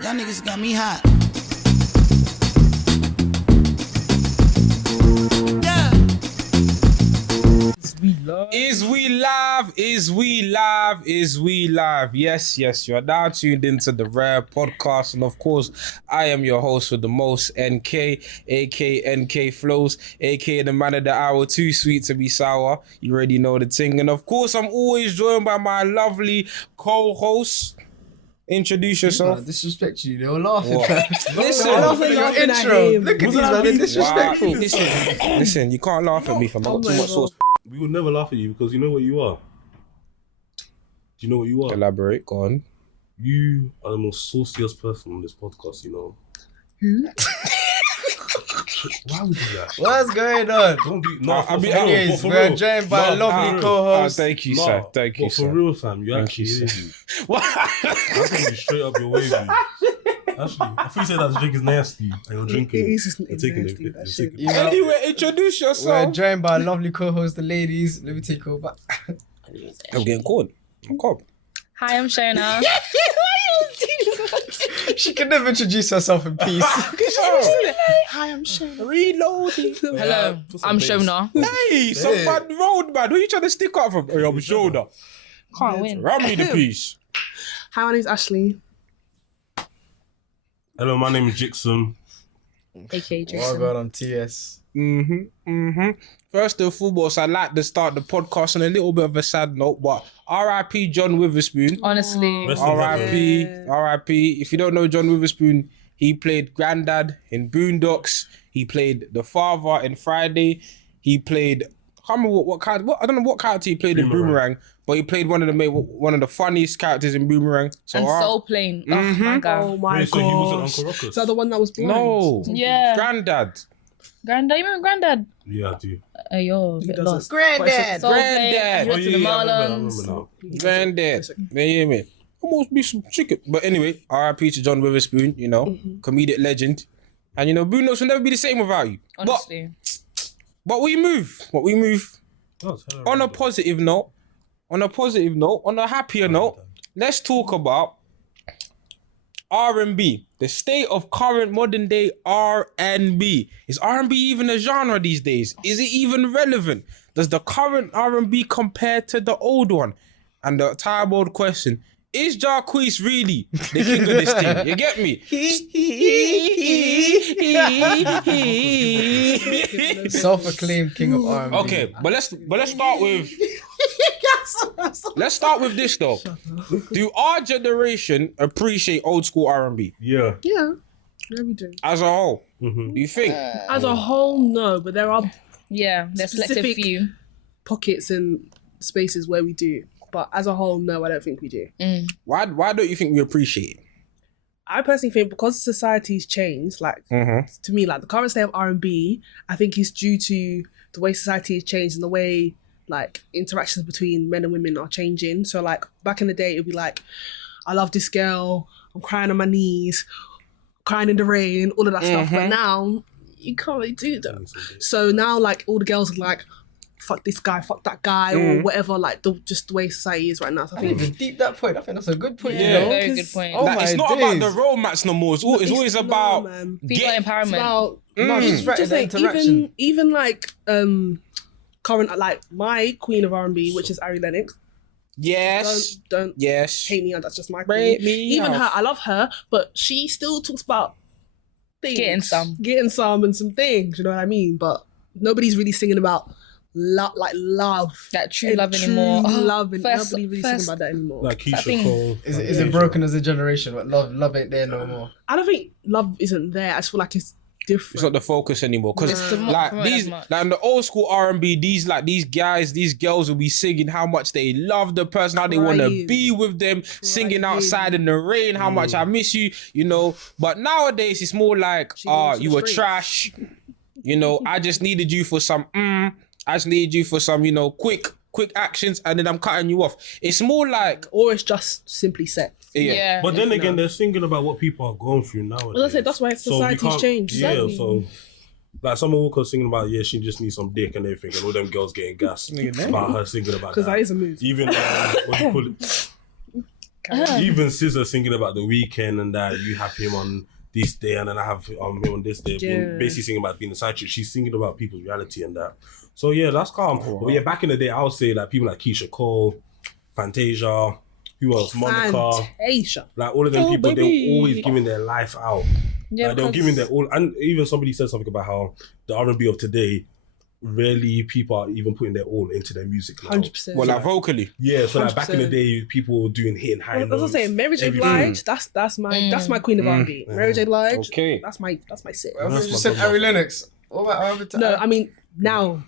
Y'all niggas got me hot. Yeah. Is we live? Is we live? Is we live? Yes, you are now tuned into the Rare Podcast, and of course, I am your host with the most, NK, aka NK Flows, aka the man of the hour, too sweet to be sour. You already know the thing, and of course, I'm always joined by my lovely co-host. Introduce yourself. No, disrespect you. They were laughing. Listen, they're laughing at your intro. Look at these man. They're disrespectful. Wow. Listen, you can't laugh at me if I'm not too much sauce. We will never laugh at you because you know what you are. Do you know what you are? Elaborate, go on. You are the most sauciest person on this podcast, you know. Why would you do that? What's going on? Don't be, no, Anyways, we're joined by a lovely co-host. Thank you, sir. Thank you, sir. For real, fam, you actually sir. you. That's gonna be straight up your way, dude. Actually, if you say that drink is nasty and you're drinking, you're taking it. You know, Anyway, introduce yourself. we're joined by a lovely co-host, the ladies. Let me take over. I'm getting caught. I'm caught. Hi, I'm Shona. She can never introduce herself in peace. Hi, I'm Shona. Reloading. Hello, I'm Shona. Hey, some bad road, man. Who you trying to stick up from? Hey, I'm Shoulder. Can't win. Ram me the piece. Hi, my name's Ashley. Hello, my name is Jixon. AKA Oh Jason. God, I'm TS. First and foremost, I'd like to start the podcast on a little bit of a sad note, but R.I.P. John Witherspoon. Honestly, Rest in R.I.P. Yeah. R.I.P. If you don't know John Witherspoon, he played Grandad in Boondocks. He played the father in Friday. He played, I can't remember I don't know what character he played in Boomerang, but he played one of the funniest characters in Boomerang. and so plain. Oh my god. Oh my Wait, so he wasn't gosh. Uncle Ruckus? Is that the one that was blind? No, Yeah. Granddad. Granddad, you remember Granddad? Yeah, I do. You're a bit doesn't. lost. Granddad. Soul Plane, Granddad. he went to the I remember Marlons. now. Granddad. You hear me? Almost be some chicken. But anyway, R.I.P. to John Witherspoon, you know, comedic legend. And you know, Boondocks will never be the same without you. Honestly. But we move. Oh, On a positive note, on a happier note, let's talk about RnB, the state of current modern day RnB. Is RnB even a genre these days? Is it even relevant? Does the current RnB compare to the old one? And the time-old question, is Jarquez really the king of this thing? You get me? Self-acclaimed king of R&B. Okay, but let's start with let's start with this though. Do our generation appreciate old school R&B Yeah. Yeah. Yeah, we do. as a whole? Mm-hmm. Do you think? As a whole, no, but there are Yeah, there's selective Specific- few. pockets and spaces where we do. But as a whole, no, I don't think we do. Why don't you think we appreciate it? I personally think because society's changed, like to me, like the current state of R&B, I think is due to the way society has changed and the way like interactions between men and women are changing. So like back in the day, it'd be like, I love this girl, I'm crying on my knees, crying in the rain, all of that stuff. But now you can't really do that. So now like all the girls are like, fuck this guy, fuck that guy, or whatever. Like just the way society is right now. So I I didn't think even deep that point. I think that's a good point. Yeah. You know? Very 'cause- good point. Oh Like, my it's not days. about the romance no more. It's always about man. Female It's empowerment. about No, she's right in just the like interaction. even like current like my queen of R&B, which is Ari Lennox. yes, Don't yes. hate me, that's just my Rate queen. me Even off. her, I love her, but she still talks about things. Getting some. and some things. You know what I mean? But nobody's really singing about love. That true love anymore. Love, and First- nobody really first- singing about that anymore. Like That Keisha thing- Cole. Is it broken as a generation? But love ain't there no more. I don't think love isn't there. I just feel like it's different. It's not the focus anymore because It's not like promoted these as much. like in the old school R&B, these guys, these girls will be singing how much they love the person, how they want to Crying. be with them, singing Crying. outside in the rain, how much I miss you, you know. But nowadays it's more like, goes to you the were streets. trash, you know. I just needed you for some, I just needed you for some, you know, quick actions, and then I'm cutting you off. It's more like, or it's just simply sex. yeah. But then again, they're thinking about what people are going through nowadays. Well, I said that's why So we society's can't- changed. Yeah, Exactly. so like Summer Walker singing about she just needs some dick and everything, and all them girls getting gas about her singing about Because that is a move. Even what do you call it? Even SZA singing about the weekend and that you have him on this day and then I have him on this day. Yeah. Basically singing about being a side chick. She's singing about people's reality and that. So yeah, that's calm. But yeah, back in the day, I would say like people like Keisha Cole, Fantasia, who else? Monica. Fantasia. Like all of them people, they were always giving their life out. Yeah, Like, they were giving their all. And even somebody said something about how the R&B of today, rarely people are even putting their all into their music now. 100%. Well, like vocally. Yeah, so like back in the 100%. day, people were doing hitting high That's what I'm notes. saying. Mary J. everything. Blige, that's my queen of R&B. Mary J. Blige, Okay. that's my sit. I That's just my said brother. Ari Lennox. What about Ari? No, I mean now.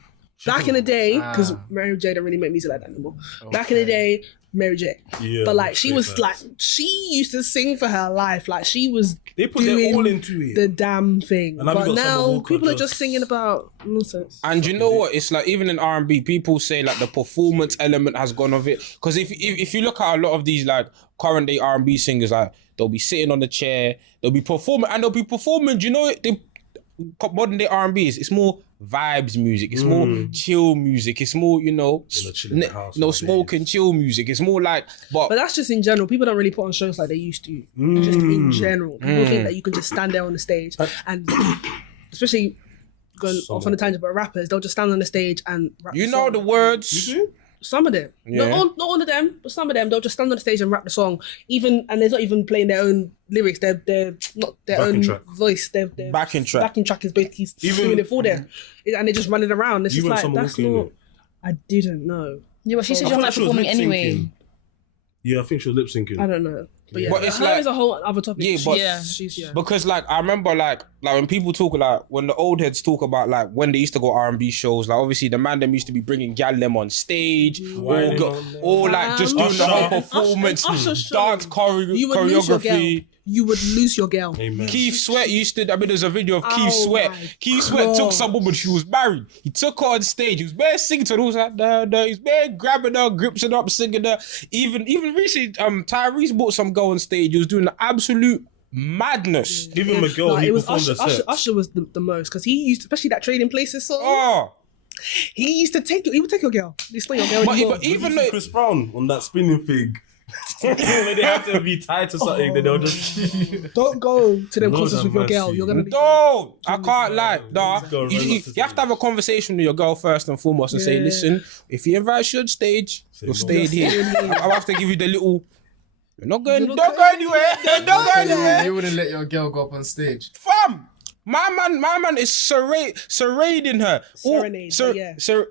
Back in the day, because Ah. Mary J. don't really make music like that anymore. Back in the day, Mary J. Yeah, But like she straight was facts. like she used to sing for her life. Like she was They put doing their all into it. the damn thing. And now we But got Summer now Walker people are just- just singing about nonsense. And you know what? It's like even in R&B, people say like the performance element has gone of it. Because if you look at a lot of these like current day R&B singers, like they'll be sitting on the chair, they'll be performing, and they'll be performing. Do you know it? Modern day R&B is it's more vibes music. It's more chill music. It's more chill in the house all day. smoking chill music. It's more like But that's just in general. People don't really put on shows like they used to. Just in general. People think that you can just stand there on the stage and especially going off on a tangent, but rappers, they'll just stand on the stage and rap you the know song. the words. Some of them. Yeah. Not all of them, but some of them, they'll just stand on the stage and rap the song. And they're not even playing their own lyrics. They're not their Backing own track. voice. Their Backing track. Backing track is basically Even- doing it for them. And they're just running around. It's just Even like, Summer that's Walker, not... innit? I didn't know. Yeah, but she said I you're thought not she was performing lip-syncing. anyway. Yeah, I think she was lip syncing. I don't know. But yeah, But it's her like- is a whole other topic. Yeah, but- Yeah. she's Because like I remember like when people talk like when the old heads talk about like when they used to go R&B shows, like obviously the man them used to be bringing gal them on stage Whining on them. or like just doing the whole Usher. performance, Usher show. dance You would lose your girl. choreography. You would lose your girl. Amen. Keith Sweat used to. I mean, there's a video of Keith Oh Sweat. my Keith Sweat God. took some woman. She was married. He took her on stage. He was bare singing to her. He was like, da. He was bare grabbing her, gripping her up, singing her. Even recently, Tyrese brought some girl on stage. He was doing the absolute madness. Even Miguel, he it was performed Usher, the set. Usher was the most because he used, especially that Trading Places song. Oh, He used to take. He would take your girl. He's not your girl but anymore. even You though see Chris Brown on that spinning thing. When they have to be tied to something, then they'll just. Don't go to them Lord concerts have with your girl. mercy. You're gonna. no, I can't lie. Nah, Let's go, you right, have to have a conversation with your girl first and foremost and say, Yeah. listen, if he invites you on stage, you'll no. stay here. I'll have to give you the little. You're not going. You're Don't not go anywhere. Don't go anywhere. You wouldn't let your girl go up on stage. Fam, my man is serenading her. Serenade,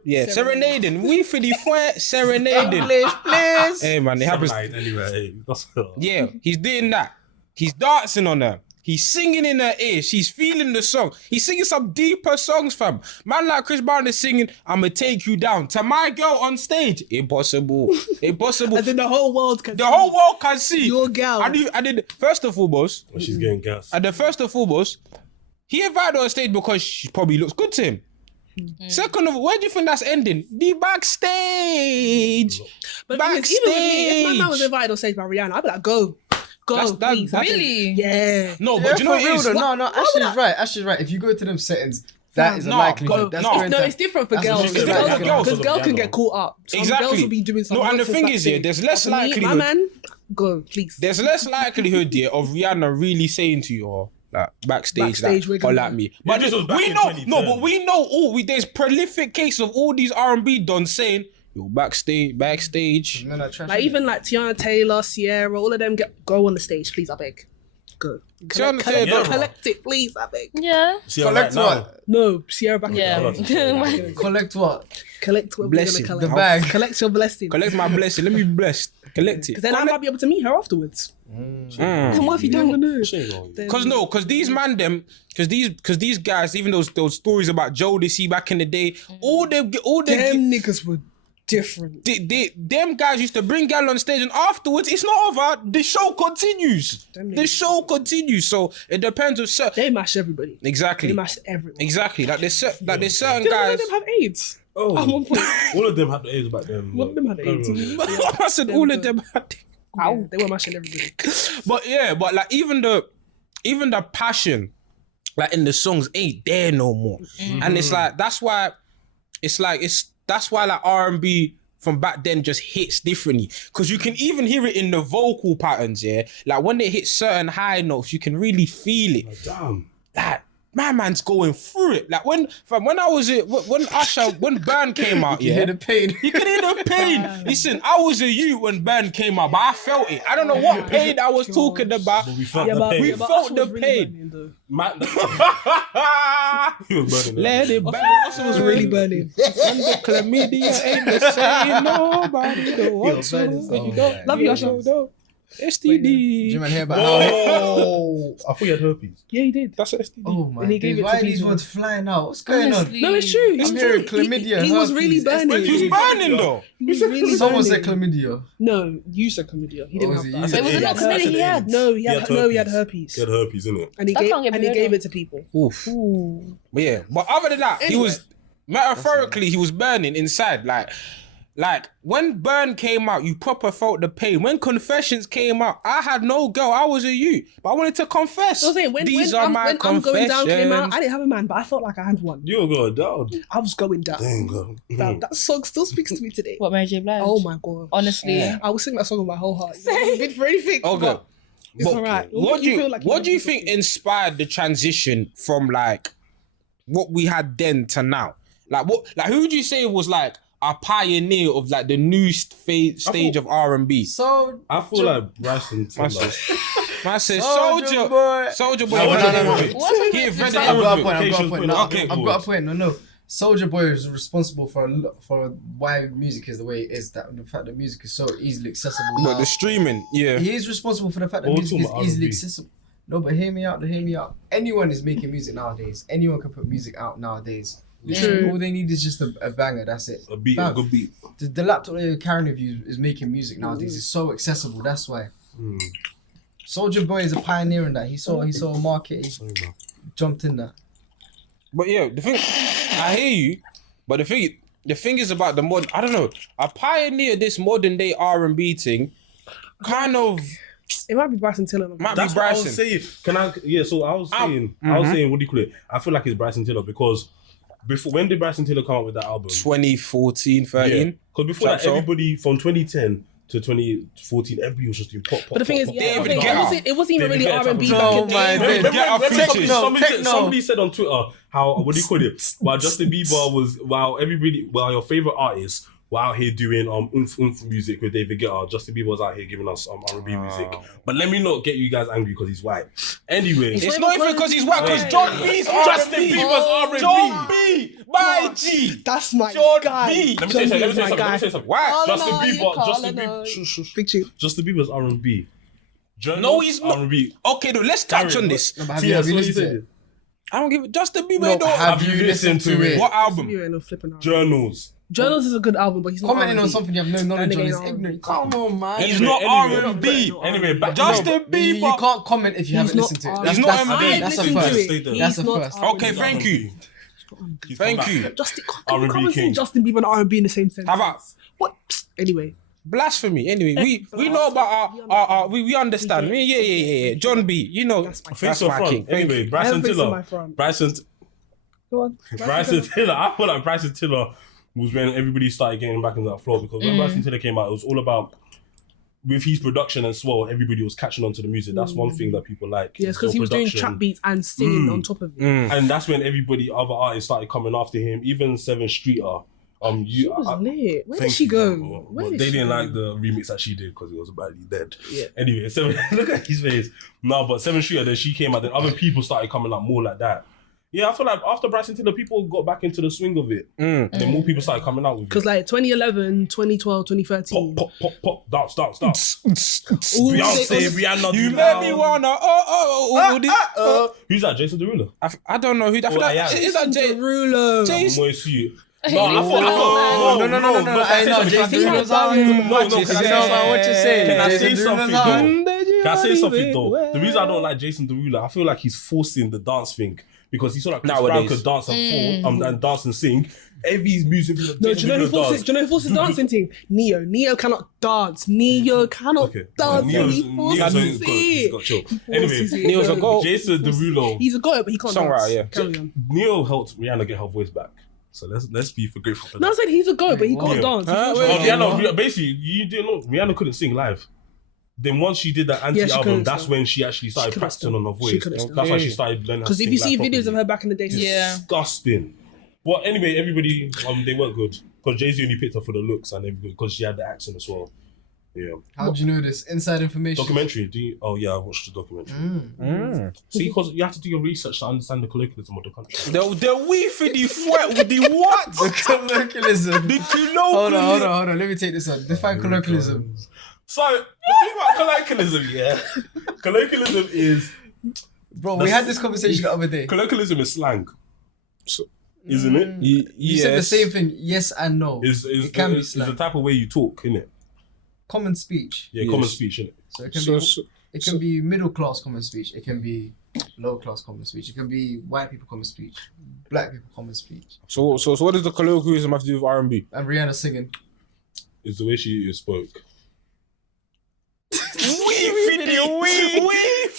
yeah. Serenading. We for the fire, serenading. English, please. Hey man, it happens. Like, anyway, that's Yeah, he's doing that. He's dancing on her. He's singing in her ear. She's feeling the song. He's singing some deeper songs, fam. Man like Chris Brown is singing, I'ma take you down. To my girl on stage. Impossible. Impossible. And then the whole world can. The whole world can see. Your girl. I did first and foremost, She's getting gas. and the first and foremost, he invited her on stage because she probably looks good to him. Second of all, where do you think that's ending? The backstage. But even with me, if my man was Backstage. invited on stage by Rihanna, I'd be like, go, please. Really? Yeah. No, Yeah, but you know for what it real is? though. No, Ashley's right. Ashley's right. If you go to them settings, that is a No, likelihood. go- That's no. going No, to- it's different for That's girls. what she Because said, girls, like, because girls girls on can the get caught up. Some Exactly. girls will be doing some No, and the nonsense thing is, yeah, backstage. there's less For me, likelihood. My man, go, please. There's less likelihood here of Rihanna really saying to you, oh, like backstage, Backstage, we're like, gonna- or like me. But this was back we in know, 2010. no, but we know there's prolific case of all these R&B dons saying, yo, backstage. Men are trash, Like innit? even like Tiana Taylor, Sierra, all of them go on the stage, please. I beg, go. Tiana Collect Taylor- collect it, please. I beg. Yeah. See her Collect right now. what? No, Sierra back. Yeah. Collect what? Collect what Blessing. we're gonna The collect. bag. Collect your blessing. Collect my blessing. Let me be blessed. Collect it. Because then I might be able to meet her afterwards. And what if you You never don't? know. She ain't going. Because these man them, because these guys, even those stories about Jodeci back in the day, all them Them niggas were different. them guys used to bring gal on stage, and afterwards it's not over. The show continues. Them The niggas. show continues. So it depends on certain. They mash everybody. Exactly. They mash everyone. Exactly. Like there's certain Did one guys. of them have AIDS? Oh, At one point. all of them had the AIDS back then. One of them had AIDS. I said all of them. Ow. They were mashing everybody. But yeah, but like even the passion, like in the songs, ain't there no more. And it's like that's why like R&B from back then just hits differently. Because you can even hear it in the vocal patterns, yeah? Like when they hit certain high notes, you can really feel it. Damn. Like, my man's going through it. Like when Burn came out, You hear the pain. you can hear the pain. Listen, I was a youth when Burn came out, but I felt it. I don't know what pain I was talking about. But we felt the pain. we but felt Usher the was really pain. burning, though. Man, he was burning. Let it burn. Usher was really burning. And the chlamydia ain't the same. Nobody don't want to. Oh, You don't. Love you, Usher. No. Do STD. you man hear about how? Oh, I thought you had herpes. Yeah, he did. That's STD. Oh my And he gave days, it to why are these people. words flying out? What's going Honestly. No, it's true. It's I'm true. hearing chlamydia, He was herpes, really burning. He was burning though. He was really on? Someone said burning. chlamydia. No, you said chlamydia. He didn't Oh, have was it that. you? So it was Yeah, not chlamydia he had. No, he had herpes. He had herpes, innit? And he That gave can't get and he rid gave of. it to people. Oof. But yeah, but other than that, he Anyway. was metaphorically he was burning inside. Like when Burn came out, you proper felt the pain. When Confessions came out, I had no girl. I was a youth, but I wanted to confess. I was saying when These when are my I'm going down came out, confessions. I didn't have a man, but I felt like I had one. You were going down. I was going down. Dang, girl. That song still speaks to me today. What, Mary J. Blige? Oh my god! Honestly. I will sing that song with my whole heart. It's good for anything. Okay. but it's But alright. It'll What make do you feel like what do you know think something. inspired the transition from like what we had then to now? Like who would you say was like a pioneer of like the new stage of R&B? So I feel like Bryson Tiller. Man said Soulja Boy. Soldier Boy. No. What's He it? invented I've got a everything. point. I've got a point. No, Okay, I've got a point. No. Soulja Boy is responsible for why music is the way it is. That the fact that music is so easily accessible. But now. the streaming, yeah. He is responsible for the fact that All music is talking about easily R&B. accessible. No, but hear me out. Anyone is making music nowadays. Anyone can put music out nowadays. True. All they need is just a banger. That's it. A beat, a Fam, good beat. The laptop that you're carrying with you is making music nowadays. It's so accessible. That's why. Soulja Boy is a pioneer in that. He saw a market. He jumped in that. But yeah, the thing, I hear you, but the thing is about the modern. I don't know. A pioneer this modern day R&B thing, kind of It might be Bryson Tiller. might That's be what I was Bryson. saying. Can I? Yeah. So I was saying, what do you call it? I feel like it's Bryson Tiller because when did Bryson Tiller come out with that album? 2014, 13. Because before that, Is that so? everybody from 2010 to 2014, everybody was just doing pop. But the thing is, pop, yeah, pop, David pop. Guetta. it wasn't even really David Guetta. R&B Oh back in the my day. days. Get our features. Somebody said on Twitter how what do you call it? While Justin Bieber was while your favorite artists were out here doing music with David Guetta, Justin Bieber was out here giving us R&B music. But let me not get you guys angry because he's white. Anyway, It's not even because he's white, because John B's R&B. Justin Bieber's R&B. John B, my G. That's my John guy. B. Let me say John B is my guy. something. Why? Justin on, you Bieber. calling on. Big tune. Justin Bieber's R&B. No, he's not. R&B. Okay, though, let's touch on this. No, but have you listened to it? I don't give it. Justin Bieber, No, though. have you listened to it? What album? You ain't no flipping out. Journals. Journals is a good album, but he's not Commenting on R&B. something you have no knowledge And on again, is R&B. ignorant. Come on, man. He's Anyway, not anyway, R&B. Anyway, back Justin You Bieber. can't comment if you haven't not listened to it. R&B. That's, He's not that's, R&B. that's a Listen to first. it. That's a He's not first. R&B. Okay, thank you. Thank you. Justin, R&B come and king. see Justin Bieber and R&B in the same sentence. Have I? What? Anyway, Blasphemy. Anyway, we know about our we understand. Yeah. John B. You know, That's my that's Face or my front. king. Thank Anyway, you. Bryson Everything's on my Tiller. front. Bryson go on. Tiller. I feel like Bryson Tiller was when everybody started getting back into that flow because when Bryson Tiller came out, it was all about with his production and swell, everybody was catching on to the music. That's one thing that people like. Yeah, because he was doing trap beats and singing on top of it. And that's when other artists started coming after him. Even Seven Streeter. She was lit. Where did Thank she you, go? man. Where But did they she didn't go? like the remix that she did because it was badly dead. Yeah. Anyway, look at his face. No, but Seven Streeter, then she came out, then other people started coming up more like that. Yeah, I feel like after Bryson Tiller, people got back into the swing of it. And then more people started coming out with it. Because like 2011, 2012, 2013. Pop, dance. Ooh, Beyonce, they- Rihanna, You do made now. me wanna. Who's that? Jason Derulo. I don't know who. I feel like I am. is that Derulo. Jason? Moisu. No, I thought. No. I know Jason Derulo's hard. No, Jason can I say Derulo. something? What you say? Can I Jason say Derulo's something hard. though? Can I say something though? The reason I don't like Jason Derulo, I feel like he's forcing the dance thing because he's sort of like Chris Brown Nowadays. could dance and fall and dance and sing. Every music video, No, do Jason you know who Derulo forces? does. Do you know who forces dancing thing? Neo cannot dance. Neo cannot Okay. dance. Neo's He forces he's it. got chill. Forces Anyway, it. Neo's a goat. Jason Derulo. He's a goat, but he can't Songwriter, dance. yeah. Carry on. Neo helped Rihanna get her voice back. So let's be grateful for No, I that. said he's a goat, but he can't Yeah. dance. Huh? Oh, Wait, Rihanna, basically, you didn't know Rihanna couldn't sing live. Then once she did that anti-album, couldn't that's still. when she actually started couldn't practicing still. on her She voice. couldn't still. That's why she Okay. started learning how to Because if sing you see live videos of properly. her back in the day, Yeah. Disgusting. But anyway, everybody, they weren't good. Because Jay-Z only picked her for the looks and everything, because she had the accent as well. Yeah. How do you know this? Inside information. Documentary. Oh yeah, I watched the documentary. See, because you have to do your research to understand the colloquialism of the country. The we for the what? The what? The colloquialism. The Hold on. Let me take this on. Define colloquialism. So, the thing about colloquialism, yeah, colloquialism is Bro, we had this conversation the other day. colloquialism is slang, isn't it? You said the same thing, yes and no. It can be It's slang. the type of way you talk, innit? Common speech. Yeah, common speech, innit? So it can So- it can be middle class common speech. It can be low class common speech. It can be white people common speech, black people common speech. So what does the colloquialism have to do with R&B? And Rihanna singing. It's the way she spoke.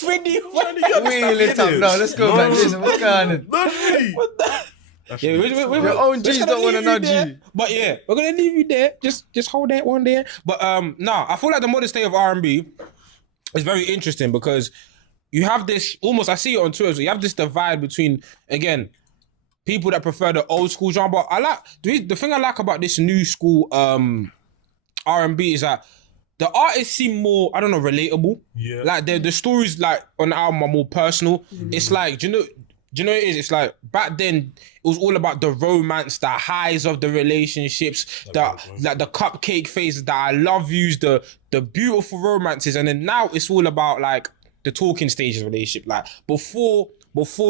Wheel it up. No, let's go back. Jason, what's going on? Yeah, wait. Your own G's Just don't gonna want to leave know you there. G. But yeah, we're gonna leave you there. Just hold that one there. But nah, I feel like the modern state of R&B is very interesting because you have this almost. I see it on Twitter. So you have this divide between again people that prefer the old school genre. But I like the thing I like about this new school R&B is that the artists seem more, I don't know, relatable. Yeah. Like the stories like on the album are more personal. It's like, do you know what it is? It's like back then it was all about the romance, the highs of the relationships, like the cupcake phases, the I love yous, the beautiful romances, and then now it's all about like the talking stages of relationship. Like before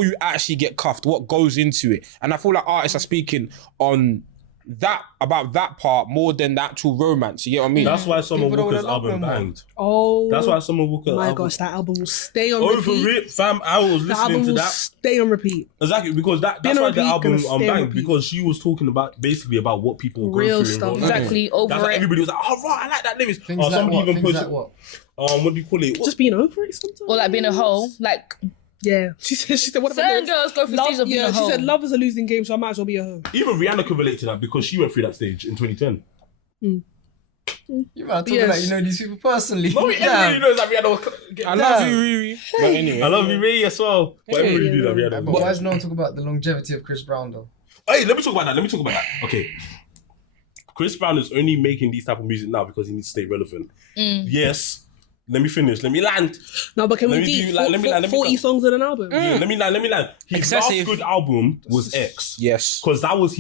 you actually get cuffed, what goes into it. And I feel like artists are speaking on that about that part more than the actual romance. You get what I mean? That's why Summer People don't Walker's wanna love album no more. banged. oh That's why Summer Walker's my album. gosh, that album will stay on Over repeat. it, fam. I was The listening album to will that. stay on repeat. Exactly, because that's Been why on the repeat, album gonna stay on banged, repeat. because she was talking about basically about what people go Real through. in stuff. real life. Exactly, That's over why it. everybody was like, oh, right, I like that lyrics. Things like somebody what? even Things posted, like what? what do you call it? Just being over it sometimes. Or like being a hoe. Like, Yeah. She said what about certain girls go through stages of being a she hoe. said love is a losing game, so I might as well be a hoe. Even Rihanna could relate to that because she went through that stage in 2010. You might talk Yes. about you know these people personally. No, everybody Damn. knows that Rihanna was I love you, Riri. But anyway. I love you, Ray, as well. But everybody knew that Rihanna But was. why does no one talk about the longevity of Chris Brown though? Hey, let me talk about that. Okay. Chris Brown is only making these type of music now because he needs to stay relevant. Yes. Let me finish. Let me land. No, but can Let we me do do, like, let me 40 songs on an album? Yeah, let me land. His Excessive. last good album was X. Yes. Because that was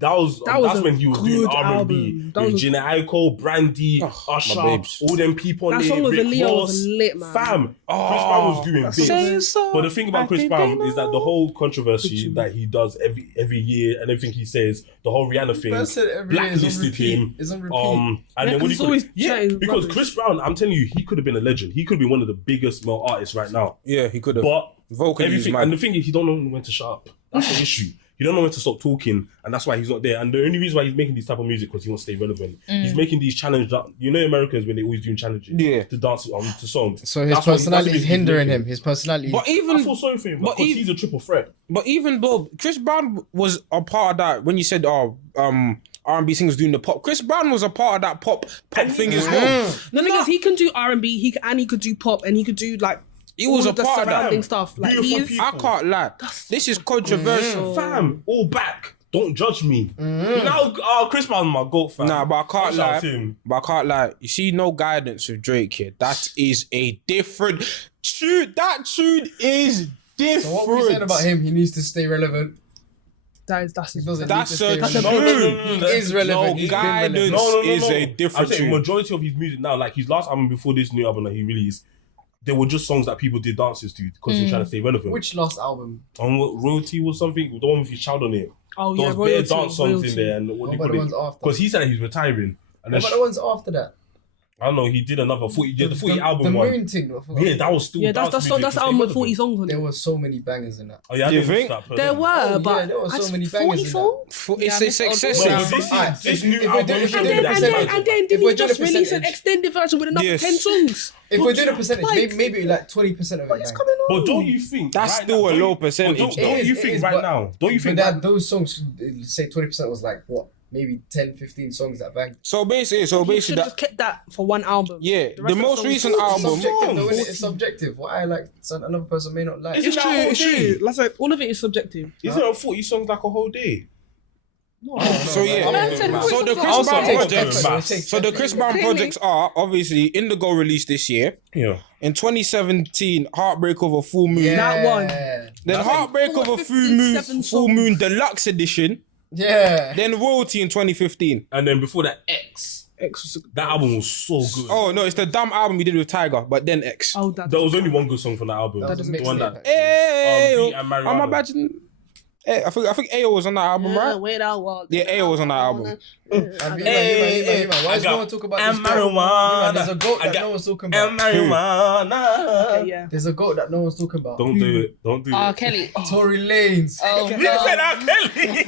was that's a when he was doing good R&B album. That with was a- Jenna Aiko, Brandy, my Usher, babes. all them people. That on song there, with Rick Aaliyah was Ross. lit, man. Fam, Chris Brown was doing big. so. But the thing about Chris Brown is that the whole controversy that he does every year and everything he says, the whole Rihanna thing, First said every year is on blacklisted repeat. him. It's on repeat. And Yeah, then what do he's you call always it? Yeah, chatting because rubbish. Chris Brown, I'm telling you, he could have been a legend. He could be one of the biggest male artists right now. Yeah, he could have. But Vocally, he's everything, mad. and the thing is, he don't know when to shut up. That's the issue. He don't know when to stop talking, and that's why he's not there. And the only reason why he's making this type of music because he wants to stay relevant. He's making these challenges. You know, Americans when they always doing challenges, Yeah. to dance to songs. So his That's what- personality that's is what he's hindering making. him. His personality. But I even feel sorry for him But because even- he's a triple threat. though Chris Brown was a part of that when you said R&B singers doing the pop. Chris Brown was a part of that pop thing as well. The thing is, he can do R&B, he could do pop, and he could do like He was all a of the part of that. surrounding stuff. Like Beautiful he is. people. I can't lie. This is controversial. Fam, all back. Don't judge me. You know, Chris Brown, my goat fam. Nah, but I can't Shout lie. out to him. But I can't lie. You see, no guidance with Drake here. That is a different tune. That tune is different. So what we're saying about him, he needs to stay relevant. That's He doesn't That's need to stay a relevant. tune. He is relevant. No He's been guidance relevant. is a different I'm saying tune. majority of his music now, like his last album before this new album that he released, there were just songs that people did dances to because they're trying to stay relevant. Which last album? Royalty was something, the one with his child on it. Oh yeah, Those bare royalty. dance songs in there, and what do What you about call the it? ones after? Because he said that he's retiring. And What then about the ones after that? I don't know. He did another 40. Yeah, the 40 album the one. Moon thing. Yeah, that was still. Yeah, that's music. the album with 40 songs on There it. were so many bangers in that. Oh yeah, I Do you didn't think? start There personally. were, but yeah, there were so that's many 40 bangers in that. songs. It's Yeah, excessive. Well, this new if we're album doing- if showed we're me doing that percentage- it's And then If did we're he doing just a release an percentage- extended version with another Yes. 10 songs? If we're doing a percentage, Like, maybe like 20% of it. What is bang. coming on? But don't you think That's right still now, a don't low you- percentage, Don't, though. don't It you is, think it is, right but- now? Don't you But think that those songs, say 20% was like what? Maybe 10, 15 songs that bang. So basically, You should that, have just kept that for one album. yeah, The the rest of most songs- recent It's album. subjective, though, innit? It's subjective. What I like, another person may not like. Isn't It's that true, a whole it's day? true. Like I said, all of it is subjective. Isn't it 40 songs like a whole day? So yeah, I'm- said I'm- voice so the of Chris Also, Brown I'm projects. talking So the Chris Brown projects are obviously Indigo released this year. Yeah. In 2017, Heartbreak of a Full Moon. Yeah. That one. Then That's Heartbreak of a Full Moon, 57 Full songs. Moon Deluxe Edition. Yeah. Then Royalty in 2015. And then before that, X. X was That album was so good. Oh no, it's the dumb album we did with Tiger, but then X. Oh, that There was only one good song from that album. That was a The one mixtape, that. actually. Hey, Beat and Marijuana. I'm imagining. I think AO was on that album, right? Wait out, what? Yeah, AO was on that album. Hey, why is no one talking about and this goat? marijuana. There's a goat I that got- no one's talking about. And marijuana. Okay, yeah. There's a goat that no one's talking about. Don't do it. Don't do Oh, it. Kelly. Tory Lanez. Oh, You no. said R. Kelly.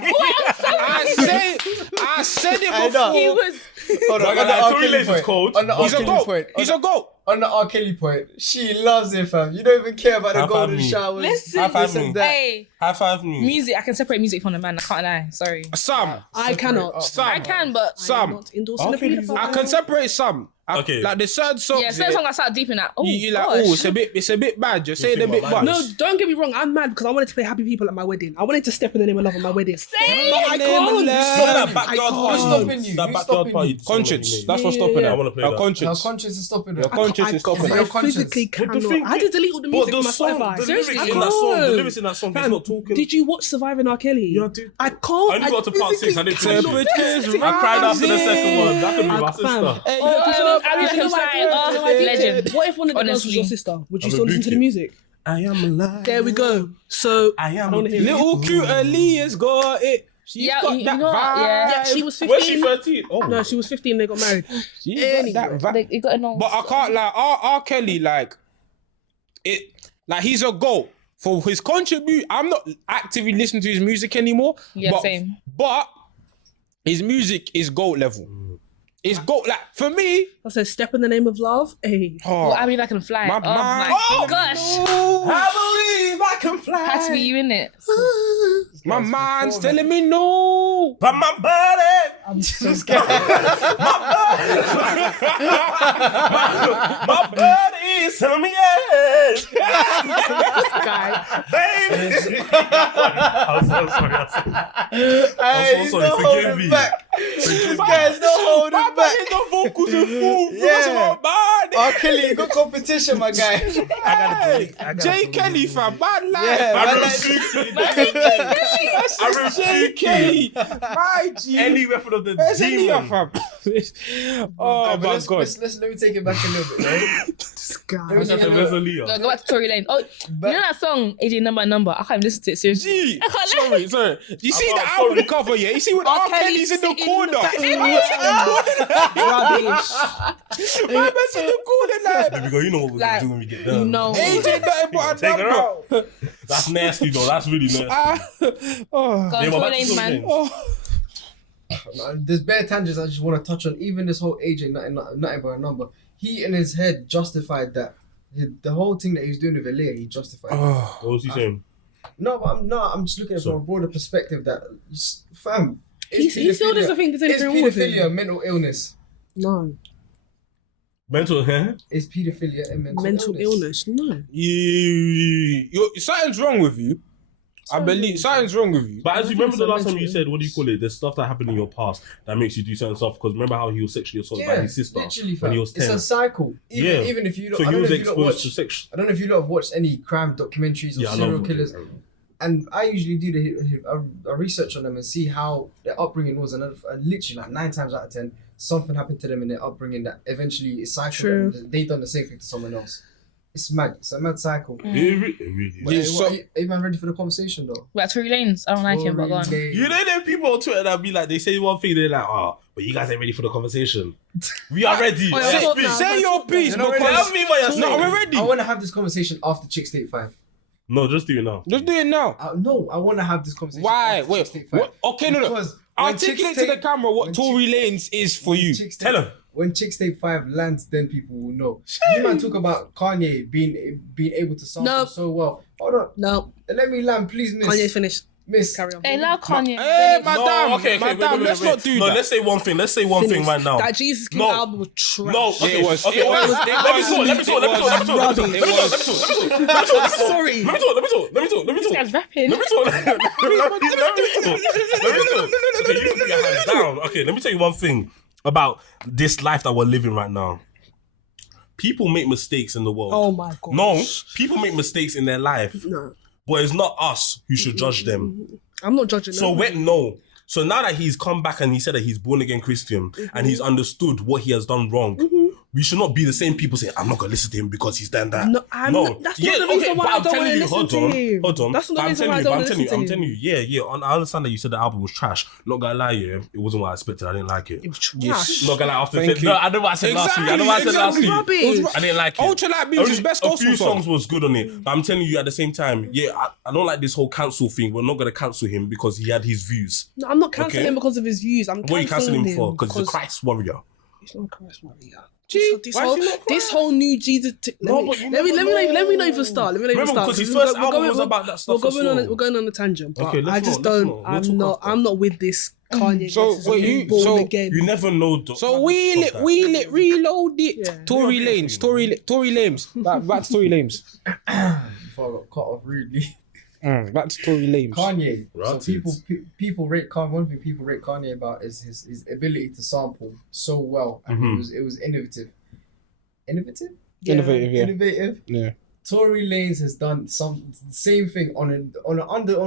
I said it I know. He before. was. Hold on, Like, on the R. Tory Kelly Lanez is point. cold. On the R. He's a Kelly goat. point. He's a goat. On the R. Kelly point, she loves it, fam. You don't even care about the High five golden me. showers. Listen. High five this and me. that. Hey, High five me. music. I can separate music from the man. I can't lie. Sorry. Some. I cannot. up. Some. I can, but I'm Some. not endorsing the Okay, pedophile. I can separate some. Okay. Like the sad songs. yeah, certain songs I start deep in that. Oh, you like, gosh. oh, it's a bit bad. You're saying a think bit about much. No, don't get me wrong. I'm mad because I wanted to play Happy People at my wedding. I wanted to step in the name of love at my wedding. Same. I can't. That I backyard can't. party. stopping you? That Who's backyard stopping party. you? song that you Conscience. made. That's what's Yeah, stopping yeah, it. I wanna play Our that. Her conscience. conscience is stopping her. Your conscience is stopping Your it. I physically conscience. But the cannot. thing I had to delete all the music from my Spotify. the Seriously, lyrics I in that song, the can't. lyrics in that song, he's Fam, not talking. Did you watch Surviving R. Kelly? Yeah, I did. I can't. I only got to part 6. I didn't finish cannot it. Temperatures I cried after the second one. That could be my Fam. sister. Hey, Oh, I You know can what I fly. did? Oh, You know what I did? legend. What if one of the girls was your Honestly. sister? Would you I'm still a listen to the bookie. music? I am alive. There we go. So I am wanna hear it. Little cute Aaliyah's got it. She's Yeah, got you that know what? vibe. Yeah. she was 15. Was she 13? Oh. No, she was 15. They got married. She's got that vibe. They got to know. But I can't lie, R. Kelly, like he's a goat for his contribute. I'm not actively listening to his music anymore. Yeah, but, same. But his music is goat level. It's goat. Like for me, I said, "Step in the name of love." Hey, oh, Well, I mean, I can fly. my oh mind. my gosh. I believe I can fly. Had to be you in it. My mind's telling me no. But my body. I'm so scared. My body is telling me yes. guy. Baby. I'm so sorry. Hey, so sorry, no forgive holding me. back. This guy's no holding My back. body, the vocals are full. Yeah. My body. R. Kelly, you got competition, my guy. Hey, J. Kelly fam, bad life. Yeah, I man, I J. Kelly. My G. Any weapon of the Where's Aaliyah, demon. fam? Oh Alright, but my let's, god. let me take it back a little bit, right? This guy. Let me take it a Where's little- Aaliyah? No, go back to Tory Lane. Oh, But- you know that song, AJ Number? I can't even listen to it seriously. G. I can't lie. Sorry. You see I'm the not album sorry. cover, yeah? You see when R. R. Kelly's Kelly's in the sitting corner. Rubbish. My man's in the corner like. There we go. You know what we're Like, gonna do when we get You done. know. AJ nothing but a Take her number. out. That's nasty though. That's really nasty. Oh. Go on, Yeah, but Tory back to Lane's Tory man. Lanez. Oh. There's bare tangents I just want to touch on. Even this whole AJ, nothing but a number. He in his head justified that. The whole thing that he was doing with Aaliyah, he justified. Oh. What was he saying? No, but I'm just looking at it from a broader perspective that, fam, He still doesn't think there's is anything wrong with paedophilia a him. mental illness? No. Mental health? Is paedophilia a Mental illness. No. Something's wrong with you. I believe something's wrong with you. But as you think remember it's the a last time mental you said, what do you call it? There's stuff that happened in your past that makes you do certain stuff. Because remember how he was sexually assaulted by his sister literally, when fam. he was 10. It's a cycle. Yeah. Even if you So don't, he was if you don't exposed to watch, sex. I don't know if you lot have watched any crime documentaries or Yeah, I serial love killers. And I usually do a research on them and see how their upbringing was, and literally like 9 times out of 10, something happened to them in their upbringing that eventually is cycled. True. And they done the same thing to someone else. It's mad. It's a mad cycle. It really But, Yeah, hey, so- are you man ready for the conversation though? Wait, Tory Lanez. I don't like him, but go on. Tory You know them people on Twitter that be like, they say one thing, they're like, but you guys ain't ready for the conversation. We are ready. Oh, yeah, Say- talk now. Say your piece, You're not ready. because Tell me what you're saying. no, we're ready. I want to have this conversation after Chick State 5. No, just do it now. Just do it now. No, I want to have this conversation. Why? after Wait. Chick State 5. What? Okay, no. Because when Articulate Chick to the State- camera what when Tory Lanez is for you. Chick State- Tell him. When Chick State 5 lands, then people will know. You man talk about Kanye being able to sample No. so well. Hold on. No, Let me land, please, miss. Kanye's finished. Miss. Carry on. Hey, now Kanye. Hey, finish. madam, okay, madam, let's not do no, that. let's say one thing. Let's say one thing Finished. right now. That Jesus King No. album was trash. No, okay, It was- okay, it okay. was- Let me talk. Let me talk. Let me talk. Let me talk. Let me talk. Let me talk. Let me talk. Let me talk. Sorry. Let me talk. Let me talk. Let me talk. Let me This talk. guy's rapping. Let me talk. Let me talk. Let me talk. Okay, you put your hands down. Okay, let me tell you one thing about this life that we're living right now. People make mistakes in the world. Oh my god. No, people make mistakes in their life, No, but it's not us who should judge them. I'm not judging. So them. So now that he's come back and he said that he's born again Christian and he's understood what he has done wrong, we should not be the same people saying, I'm not gonna listen to him because he's done that. No, that's not the reason why but I I'm don't telling wanna you, listen hold to on, him. hold on. That's not the But I'm reason telling why I you, don't I'm wanna telling you, listen I'm to telling you, yeah. I understand that you said the album was trash. Not gonna lie, yeah, it wasn't what I expected. I didn't like it. It was trash. Yes. Not gonna lie, after Thank said, you. no, I know what I said last week. I know what I said last week. Rubbish. It was I didn't like it. Ultra Light Beams is best a gospel few song. songs was good on it, but I'm telling you at the same time, yeah, I don't like this whole cancel thing. We're not gonna cancel him because he had his views. No, I'm not cancelling Okay. him because of his views. I'm What are you cancelling cancelling him for? him Because he's a Christ warrior. He's not a Christ warrior. Gee, This why is whole, he not this Christ? whole new Jesus. No, but you let me never not even start. Let me not even Remember, start. because his We're first go- album we're was going- about that stuff We're as going on. well. We're going on a tangent, but Okay, let's I just not, let's don't. not. We'll I'm talk not. after. I'm not with this Kanye. So, gets wait, his you- born so again. You never know. So wheel it, reload it. Yeah. Tory Lanez, Tory Lanez. Back to Tory Lanez. Before I got cut off rudely. Back to Tory Lanez. Kanye. So Rotted. people rate Kanye. One thing people rate Kanye about is his ability to sample so well, and it was innovative. Innovative. Innovative, yeah. Innovative. Yeah. Tory Lanez has done the same thing on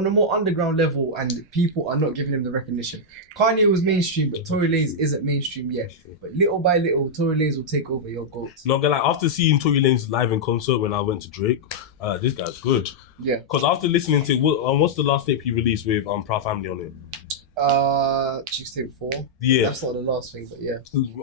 a more underground level, and people are not giving him the recognition. Kanye was mainstream, but Tory Lanez isn't mainstream yet. But little by little, Tory Lanez will take over your GOAT. Not gonna lie, after seeing Tory Lanez live in concert when I went to Drake, this guy's good. Yeah. Because after listening to what's the last tape he released with Proud Family on it? Chick State 4. Yeah. That's not the last thing, but yeah.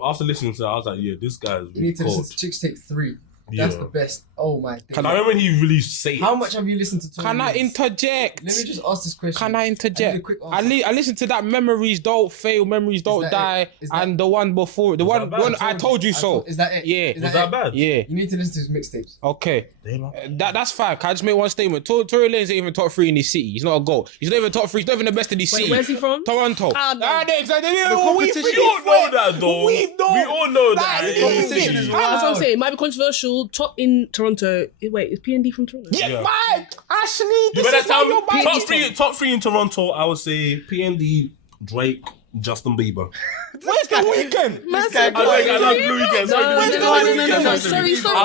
After listening to that, I was like, yeah, this guy's You really need to listen cold. to Chick State 3. That's Yeah. the best. Oh my I god. remember when he released Say It. How much have you listened to Tory Can I Lanez? interject? Let me just ask this question. Can I I need a interject? quick I answer. listened to that Memories Don't Fail, Memories Don't that Die, it? Is that- and the one before. The Was one, that bad? one I told you so. Is that it? Yeah. Is Was that it? bad? Yeah. You need to listen to his mixtapes. Okay. That's fine. Can I just make one statement? Tory Lanez ain't even top 3 in his city. He's not a GOAT. He's not even top 3. He's not even the best in his Wait, city. where's he from? Toronto. Ah, no. competition- We all know that, though. We all know that. Like, It's competition easy. is That's what I'm Wow. saying. It might be controversial. Top in Toronto. Wait, is PND from Toronto? Yeah, Yeah. man. Ashley, You this better is tell not me your man. top three in Toronto. I would say PND, Drake, Justin Bieber. Where's the weekend? I love Blue Weekend. No.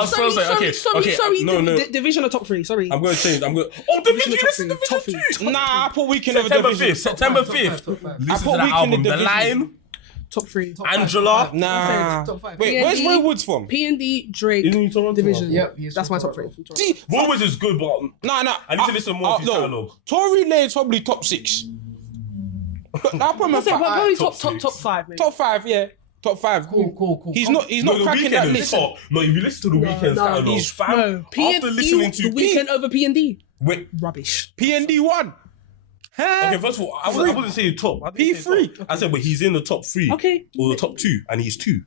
Sorry. No. Division or top 3. Sorry. I'm going to change. Oh, Division. You Top listen to three, top Division three. too. Nah, I put weekend over September division. 5th. September Top five, 5th. top five. Listen put to that Weekend in album. The Division. Line, Top 3. Angela. Nah. Top five. Wait, where's PND? Waywood's from? PND, Drake, Isn't he Toronto? Division. Yep, he's That's from my top Toronto. 3. From Toronto. See, Waywood's is good, but nah. I need to listen more to his dialogue. Tory Lanez probably top 6. I'll put him I'd say at probably top top six. 5. Maybe. top 5, yeah. Top 5. Cool. He's not The cracking that Weeknd is list. top. No, if you listen to the Weeknd's no, catalog, he's fam, No, after listening to the weekend over PND. Wait, Rubbish. PND 1. Huh? okay, first of all, I wasn't saying top. I didn't say P3. top. I said, but he's in the top 3. Okay. Or the top 2, and he's 2.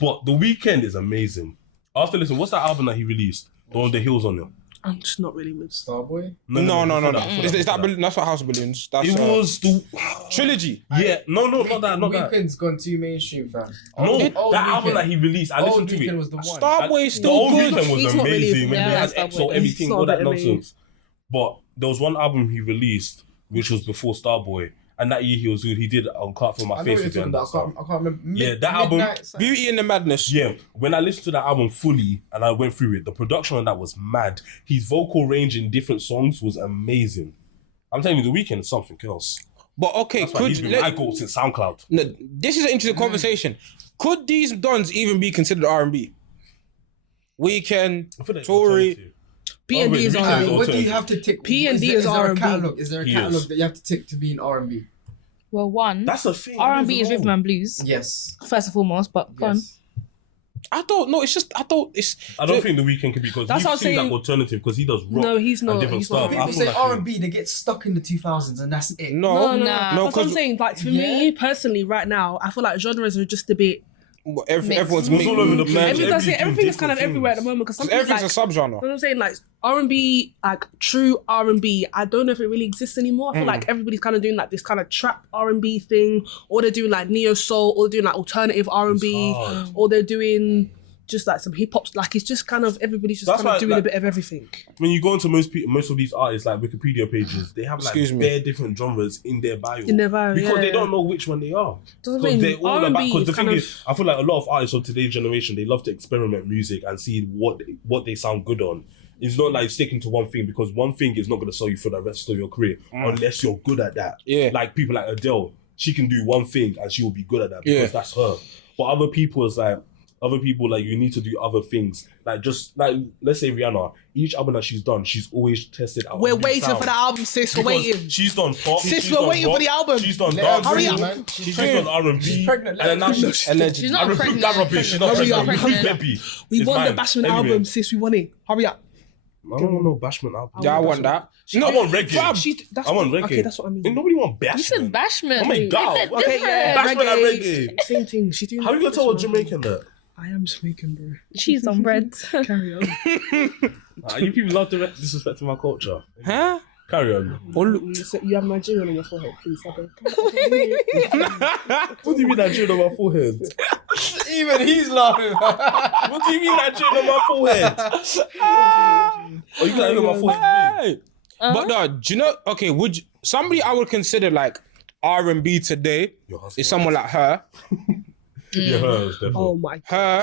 But the Weeknd is amazing. After listen, what's that album that he released? The one with the hills on it. I'm just not really with. Starboy. No. before that, Is before that Balloon? That's not House of Balloons. That's It was the Trilogy. yeah. No, not that. Weekend's gone too mainstream, fam. No, Old that album Weeknd. that he released, I listened to Weeknd it. was the one. Starboy is The still old good. Weeknd was He's not really- amazing when yeah, they had Starboy. EXO, everything, He's all that not really- nonsense. But there was one album he released which was before Starboy, and that year he was good. He did Can't Feel My I know Face what you're again. talking about. I can't remember. Yeah, that album- Midnight Sun. Beauty and the Madness. Yeah, when I listened to that album fully and I went through it, the production on that was mad. His vocal range in different songs was amazing. I'm telling you, The Weeknd is something else. But okay, That's why he's been my goal since SoundCloud. No, this is an interesting conversation. Could these dons even be considered R&B? Weekend, I feel like Tory. alternative. P&D is Weekend R&B. is What do you have to tick? P&D is there a R&B. catalog? Is there a Yes. catalog that you have to tick to be in R&B? Well, one, That's a thing. R&B is rhythm and blues, Yes. first and foremost, but go on. Yes. I don't know. It's just I don't think the Weekend could be because That's he what I'm seems like saying. alternative because he does rock. No, he's not. And different He's not. stuff. People I say feel like R&B, they get stuck in the 2000s and that's it. no. Nah. That's what I'm because saying. Like for Yeah. me personally, right now, I feel like genres are just a bit. everyone's It's all over the place. Everything is kind of everywhere at the moment because everything's a subgenre. You know what I'm saying? Like R&B, like true R&B, I don't know if it really exists anymore. I feel like everybody's kind of doing like this kind of trap R&B thing, or they're doing like neo soul, or they're doing like alternative R&B, hard. or they're doing just like some hip hop. Like it's just kind of everybody's just That's kind of why, doing like, a bit of everything. When you go into most of these artists like Wikipedia pages, they have like Excuse me. bare different genres in their bio. In their bio, because they yeah. don't know which one they are. Doesn't Because mean they're all R&B about. Because the is thing kind is, I feel like a lot of artists of today's generation they love to experiment music and see what they sound good on. It's not like sticking to one thing because one thing is not going to sell you for the rest of your career unless you're good at that. Yeah. Like people like Adele, she can do one thing and she will be good at that because Yeah. that's her. But other people like you need to do other things. Like just like let's say Rihanna, each album that she's done, she's always tested out. We're a new waiting sound. for the album, sis. We're Because waiting. She's done pop. Sis, she's we're done waiting for rock, the album. She's done Let her dance. breathe, up. man. She's done R&B. She's pregnant. And then now she's She's not I pregnant. that rubbish. She's not Hurry pregnant. up. She's baby. We It's want fine. the Bashment Anyway, album, sis. We want it. Hurry up. I don't want no Bashment album. Yeah, I want that. I want reggae. fam, That's I want reggae. Okay, that's what I mean. And nobody want Bashment. You said Bashment. Oh my God. They're Okay, yeah, different. Bashment and reggae. Same thing. She's doing. How are you gonna tell a Jamaican that? I am Jamaican, bro. Cheese on bread. Carry on. You people love disrespecting my culture. Huh? Carry on. You have Nigerian on your forehead, please. What do you mean Nigerian on my forehead? Even he's laughing. What do you mean Nigerian on my forehead? Oh, you got on my forehead. Hey. But no, do you know? Okay, somebody I would consider like R&B today Your husband. is someone like her. Yeah, hers, definitely. Oh my god. Her.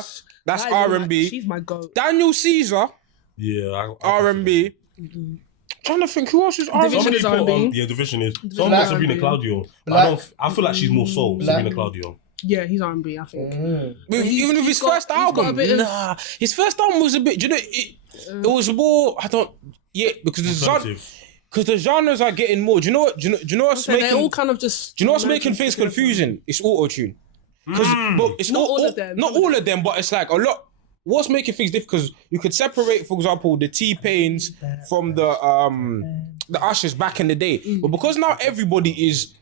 That's That is R&B. She's my goat. Daniel Caesar, Yeah, R&B. Trying to think who else is R&B. Division is R&B. Yeah, Division is. Division Someone is got Sabrina R&B. Claudio. Black. I feel like she's more soul. Black. Sabrina Claudio. Yeah, he's R&B, I think. Even with his first he's got a album, bit of- nah, his first album was a bit. Do you know? It was more. I don't. Yeah, because Alternative. the genres are getting more. Do you know what? Do you know what's So making? they're all kind of just. Do you know what's making things confusing? It's auto tune. But it's Not all of them. Not all of them, but it's like a lot. What's making things difficult? Because you could separate, for example, the T-Pains from the Ushers back in the day, but because now everybody is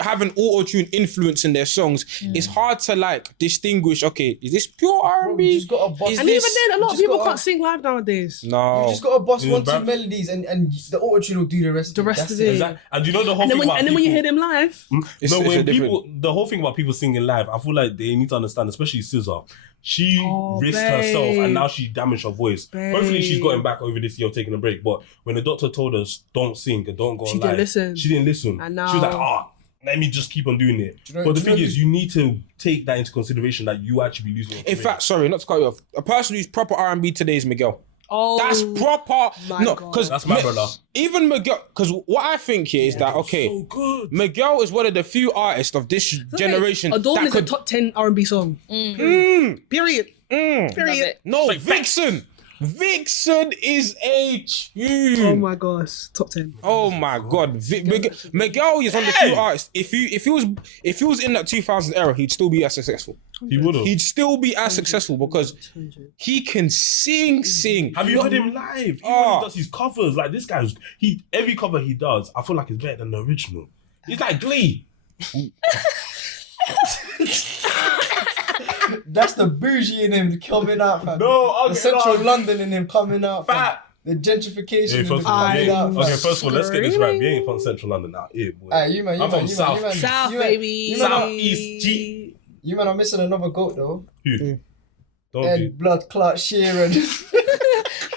having auto tune influence in their songs, it's hard to like distinguish. Okay, is this pure R&B? You just gotta bust. Is And this- even then, a lot of just people gotta- can't sing live nowadays. No. You just gotta bust Yeah, one, two back- melodies, and the auto-tune will do the rest. The rest That's of it. Exactly. And you know the whole And then, thing when, about and then when you hear people- them live, It's no, a when different- people, the whole thing about people singing live, I feel like they need to understand, especially SZA. She risked herself and babe. now she damaged her voice. Hopefully she's gotten back over this year taking a break. But when the doctor told us don't sing and don't go She on didn't live, listen. she didn't listen. And she was like, now- let me just keep on doing it. Do you know- but the do you thing know is, who- you need to take that into consideration that you actually be losing your In career. fact, sorry, not to cut you off. A person who's proper R&B today is Miguel. oh, That's proper. my No, God. because That's my brother. Even Miguel, because what I think here is that okay, So good. Miguel is one of the few artists of this generation Adorn that is could. a top 10 R&B song. Period. Mm. Period. No, Straight facts. Vixen. Vixen is a tune. Oh my gosh, top 10. Oh my God, Miguel is one of the few artists. If he was in that 2000 era, he'd still be as successful. He would have. He'd still be as successful because he can sing. Have you heard him live? Even when Oh. he does his covers, like this guy's every cover he does, I feel like it's better than the original. He's like Glee. That's the bougie in him coming out, fam. No, okay, the central no. London in him coming out, fam. Fat. The gentrification Hey, in first him of all, coming out, fam. okay, first of all, let's get this right. We ain't from Central London now. Yeah, boy. Aye, you man, I'm from South. South, you man- baby. you man- Southeast G. You man are missing another goat though. Who? Don't Ed do. Blood Clot Sheeran.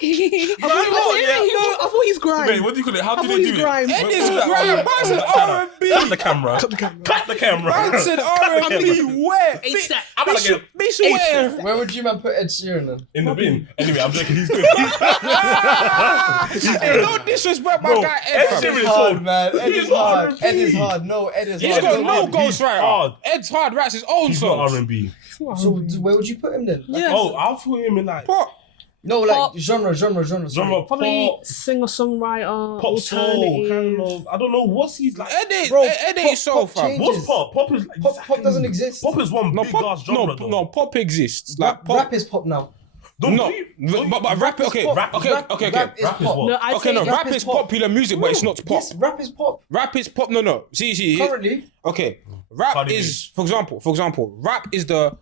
I thought he's grime. Wait, what do you call it? How I do thought they he's do grime. it? Ed What- is what's that? grime. What's Man's an that? R&B. Cut the camera. Cut the camera. I said R&B. Where? ASAP. I'm gonna get Bitch, where? Where would you man put Ed Sheeran then? in the bin. Anyway, I'm joking. He's good. Hey, don't disrespect my Bro, guy Ed Ed. Sheeran fam. is Hard, man. Ed He's is not hard. R&B. Ed is hard. No, Ed is He's hard. got No, no Ed- ghostwriter. hard. Ed's hard, writes his own He's not songs. R&B. So where would you put him then? Yeah. Oh, I'll put him in like. What? No, like Pop. genre. Probably pop, singer-songwriter, pop soul, alternative. kind of. I don't know what's he's like. Bro, It ain't soul, pop fam. changes. What's pop? Pop is Pop doesn't exist. Pop is one No, big pop, ass genre. though. no, pop exists. Like Rap, pop. rap is pop now. No, but rap. is Okay, pop. rap. Okay, Rap okay. is Rap is pop. what? No, I'd Okay, say no, rap is is pop. popular music, but it's not pop. Yes, rap is pop. Rap is pop. No. See. Currently, Okay, rap Cardi B. is, for example, rap is the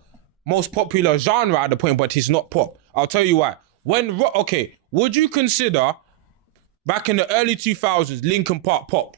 most popular genre at the point, but it's not pop. I'll tell you why. Would you consider back in the early 2000s Linkin Park pop?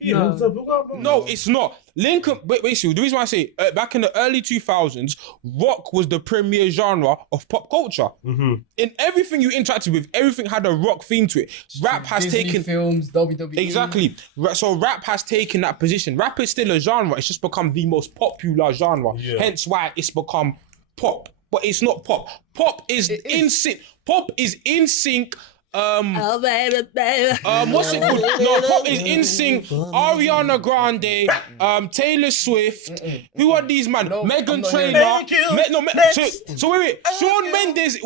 No, it's not. Basically, the reason why I say back in the early 2000s, rock was the premier genre of pop culture. In everything you interacted with, everything had a rock theme to it. Rap has Disney taken films, WWE. Exactly. So rap has taken that position. Rap is still a genre. It's just become the most popular genre. Yeah. Hence why it's become pop. But it's not pop. Pop is in sync. Pop is in sync. Oh, baby, baby. What's it called? No, pop is in sync. Ariana Grande, Taylor Swift. Who are these man? No, Megan I'm not Trainor. hearing So wait. Shawn Mendes.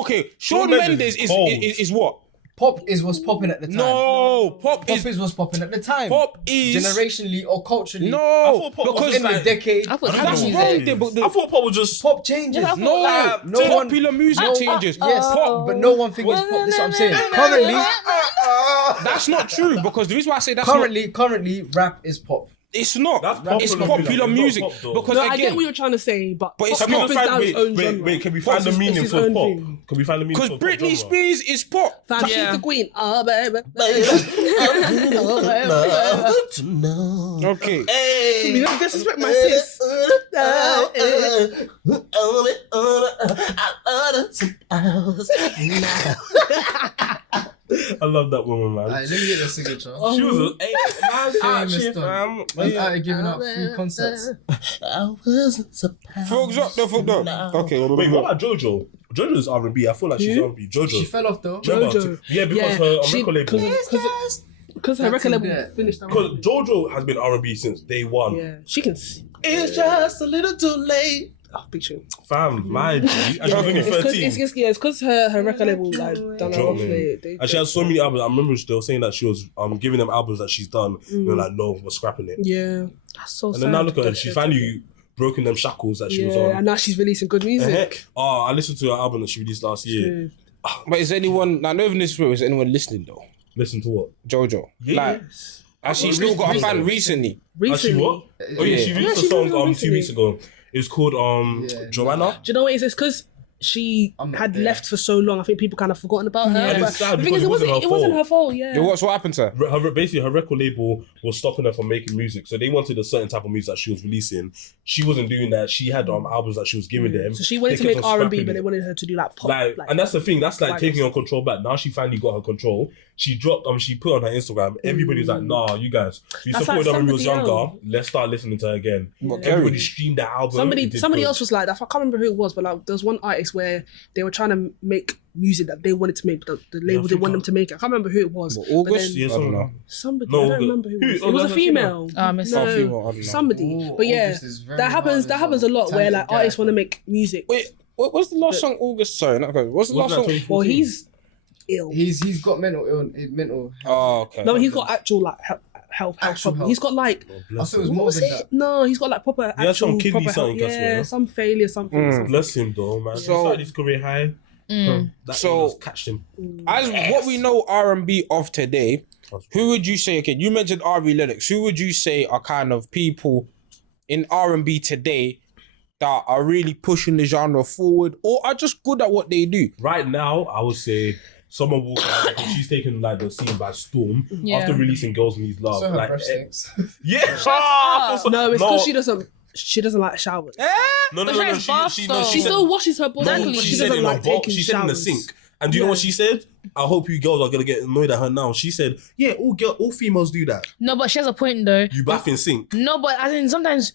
Okay. Shawn Shawn Mendes Mendes is cold. is what? Pop is what's popping at the time. No, pop Pop is is what's popping at the time. pop is Generationally or culturally. No, thought pop was because In the like- decade. I thought I don't that's know music. what wrong it there, is. but the- I thought pop was just Pop changes. Yeah, I no, thought no one- popular music no- changes. Yes, Pop, but no one thing is pop. This is what I'm saying. Currently, that's not true because the reason why I say that's currently, rap is pop. it's not. That's It's popular popular music. music It's not pop, though. because No, I get again, what you're trying to say, but But it's pop not- is down its own genre. wait, can we find the It's meaning its for own pop? thing. Can we find the meaning because for pop Britney genre? Spears is pop. Fam, she's Yeah. the queen. Oh, baby. Okay. You don't disrespect my sis. I love that woman, man. Alright, let me get the signature. She was a man's out Famous here, done. fam. Man's out here giving out free concerts. For example, okay. Wait, what about JoJo? JoJo's R&B. I feel like she's Who? R&B. JoJo. She fell off though. Remember, JoJo. Yeah, because her she- record label. Because her That's record in label there. finished. Because JoJo has been R&B since day one. Yeah, she can. Sing. It's just a little too late. Oh, big tune. Fam, my G. And she was only It's 13. because her record label like done her off. Dropped They And she has so many albums. I remember they were saying that she was giving them albums that she's done. They were like, no, we're scrapping it. yeah, that's so And sad. then now look at her. She finally broken them shackles that she was Yeah, on. and now she's releasing good music. Oh, I listened to her album that she released last year. But is anyone now? Not even this is anyone listening though? Listen to what? JoJo. Like, has she still got a fan recently? Actually, what? Recently, Oh yeah, she Yeah. released she a song released 2 weeks ago. It was called Yeah, Joanna. do you know what it is? It's because she I'm not had there. left for so long. I think people kind of forgotten about her. And But it's sad the thing is, because it wasn't her fault. Yeah. Yo, what happened to her? Basically, her record label was stopping her from making music, so they wanted a certain type of music that she was releasing. She wasn't doing that. She had albums that she was giving them. So she wanted They to kept make on R&B, scrapping but they it. wanted her to do like pop. Like, and that's the thing. That's like Right. taking her control back. Now she finally got her control. She dropped. She put on her Instagram. Everybody's like, "Nah, you guys, we That's supported like her when we was somebody younger. else. Let's start listening to her again." What, Everybody Gary? streamed that album. Somebody It did somebody good. else was like that. I can't remember who it was, but like there was one artist where they were trying to make music that they wanted to make, but the label didn't want them to make it. I can't remember who it was. What, but August? then Yeah, I don't know. somebody, No, I don't remember who it was. who- It was a that's a female. Oh, I missed it. Oh, no, female, I don't know. somebody. Ooh, But yeah, August is very that happens. hard That as happens well. a lot where Talented like guy, artists want to but- make music. Wait, what was the last song August? Sorry, not good. What's the last Wasn't that song? 2014? Well, he's ill. He's got mental. Oh, okay. No, he's got actual like health Actual problem. health. He's got like I thought it was what more was than it? that. No, he's got like proper He had some actual kidney proper health. something, I swear. Yeah, some failure, something. Bless him though, man. So- So, he started his career high. That So- illness catched him. As what we know R&B of today, who would you say? Okay, you mentioned R&B lyrics. Who would you say are kind of people in R&B today that are really pushing the genre forward, or are just good at what they do? Right now, I would say Summer Walker. Because she's taken like the scene by storm Yeah. after releasing "Girls Need Love." So her Like, breath stinks. yeah, No, it's because she doesn't like showers. No, But she has baths, though. She still washes her body, Exactly. but She she said doesn't in a like bowl. taking She said in the showers. sink. And do you know what she said? I hope you girls are gonna get annoyed at her now. She said, "Yeah, all females do that. No, but she has a point though. You bath in sink." No, but as in sometimes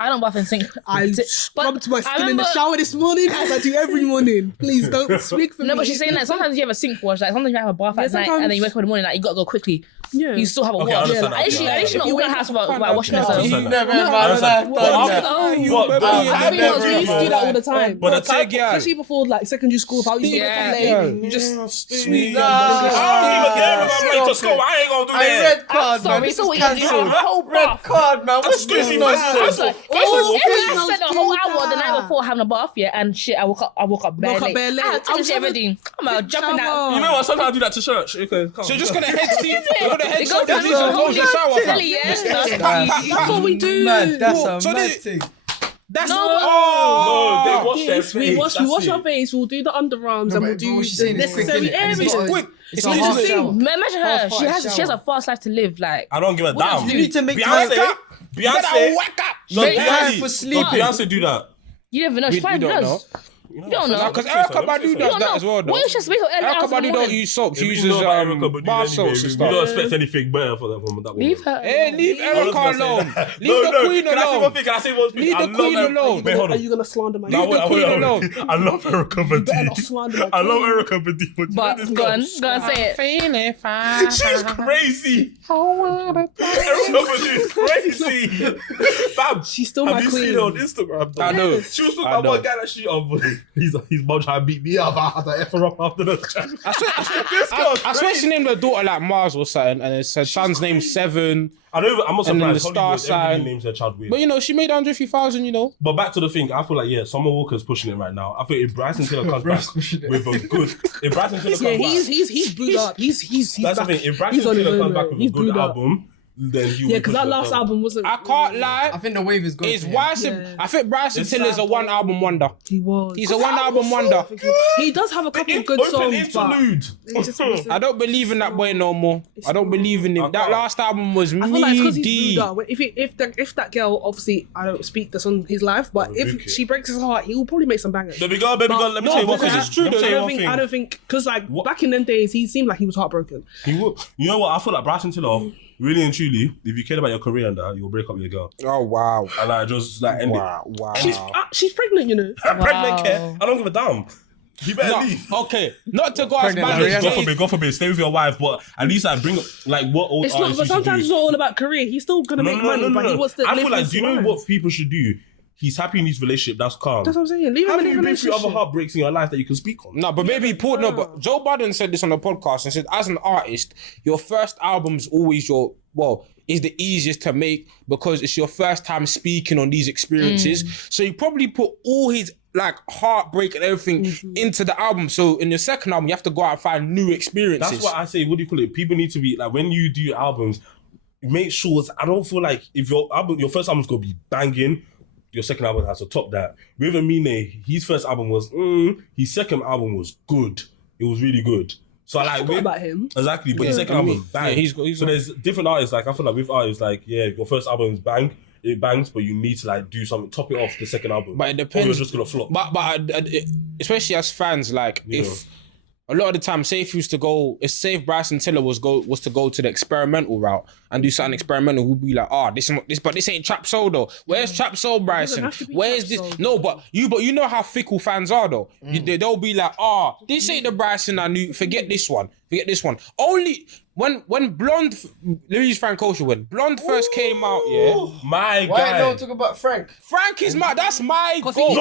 I don't bath in sink. I But scrubbed my I skin in the remember- shower this morning, as I do every morning. Please don't speak for me. No, but she's saying that sometimes you have a sink wash. Like sometimes you have a bath Yeah, at night, sometimes- and then you wake up in the morning. Like you gotta go quickly. Yeah. You still have a Okay, I wash. understand that. At least she not You organized house without washing herself. I understand that. Never No, in my I life understand. done But- that. Oh, You But- remember I- me? I Happy never was we used to do in that my all the time. But the type, Especially before like secondary school, if I used to wake up late, Yeah. you just sweep. Nah. I don't even care if I'm late to school. I ain't gonna do I that. red card, man. Sorry, This so is what you do? You have a cancelled. whole Red bath. card, man. What's Excuse this me, nonsense? first of all, If I all, spent a whole hour the night before having a bath, yeah, and shit, I woke up bare Woke up late. bare late. I had I was to everything. I'm out jumping out. You know what? Sometimes I do that to church. Okay, come So on. just gonna head steam. You're gonna head It so goes the to reason the close your shower. fam. Silly, yeah. That's what we do. Man, that's a So mad they- thing. That's No, oh. No, they wash their Yes, we face. wash That's our it. face. We'll do the underarms No, and we'll but do what she's the saying is quick, necessary innit? And areas. it's not- quick. It's It's a not half just- shower. Imagine her. Half She has a shower. fast life to live. Like I don't give a damn. You need to make Beyonce, time. You better Beyonce, wake up. no, Make time Beyonce, for no, sleeping. Beyonce do that. you never know. We She probably don't know. does. You don't know. Because Erica Badu does that as well, though. What if she speaks early Erica hours in the Badu don't morning? use soap. She We uses know about Erica Badu bar anyway. soaps and We stuff. don't expect anything better for that woman. Leave her. Hey, leave I was Erica gonna say alone. that. Leave the queen Can I say one alone. thing? Can I say one thing? Leave I the love queen Erica- alone. Wait, hold Are on. you gonna slander my Leave the queen alone. I love Erica You better not Badu. slander my I love queen. Erica Badu. But But this go girl, on, say it. Feeling fine. she's crazy. Erica Badu is crazy. Fam, She's still have my you queen. seen her on Instagram? Though? I know. She was talking I about know. one guy that she his mum trying to beat me up. I had to F her up after the chat. I swear she named her daughter like Mars or something, and it's her son's name Seven. I'm not And then the surprised. star Hollywood, everybody sign. names their child weird. But you know, she made 150,000. You know, But back to the thing, I feel like Summer Walker's pushing it right now. I think if Bryson Tiller comes back pushing it. with a good, if Bryson Tiller comes Yeah, back, he's blew up. He's that's the back. thing. If Bryson He's on his Tiller own comes back road. with He's a good blew up. album, then he will. Yeah, because that last album wasn't. I can't lie. I think the wave is gone. It's for him. Bryson. Yeah. I think Bryson It's Tiller's a sad, one album wonder. He was. He's a one album wonder. He does have a couple of good Open songs, but interlude. it just wasn't- I don't believe in that boy no more. I don't believe in him. That can't. last album was I feel like it's because he's meaty. blew up. If that girl, obviously, I don't speak this on his life, but Rebuke if it. she breaks his heart, he will probably make some bangers. Baby girl, let me No, tell you one because thing. it's true, Let me though. tell you I one don't think, thing. I don't think, because like What? back in them days, he seemed like he was heartbroken. He will. You know what? I feel like Bryson Tiller, really and truly, if you care about your career and that, you'll break up with your girl. Oh wow. And like just like end Wow. She's pregnant, you know. it. Pregnant care. I don't give a damn. You better leave. Okay, not to go as Pregnant bad Larry, as God Jay. forbid, God forbid, stay with your wife, but at least like bring up like what old It's not, artists but used to sometimes it's do. not all about career. He's still gonna make money, but he wants to I live feel like, his do you know life. what people should do? He's happy in his relationship. That's calm. That's what I'm saying. Leave him Have in you a been through other relationship. heartbreaks in your life that you can speak on? No, but maybe Paul. No, but Joe Budden said this on the podcast and said, as an artist, your first album's always is the easiest to make because it's your first time speaking on these experiences. So you probably put all his like heartbreak and everything into the album. So in your second album, you have to go out and find new experiences. That's what I say. What do you call it? People need to be like when you do albums, make sure. I don't feel like if your first album's gonna be banging, your second album has to top that. With Amine, his first album was, his second album was good. It was really good. So I Forgot about him. Exactly, but his second album bang. Yeah, so there's different artists. Like I feel like with artists, like your first album is bang, it bangs, but you need to like do something, top it off the second album. But it Or depends. you're just gonna flop. But especially as fans, like if a lot of the time, say if Bryson Tiller was to go to the experimental route and do something experimental, we'd be like, but this ain't trap soul though. Where's trap soul, Bryson? have to be Where's trap this? soul. No, but you know how fickle fans are though. They'll be like, this ain't the Bryson I knew. Forget this one. Only when Blonde, Louise Frank Ocean, when Blonde first came out, My Why guy. no talk about Frank? Frank is that's my goal.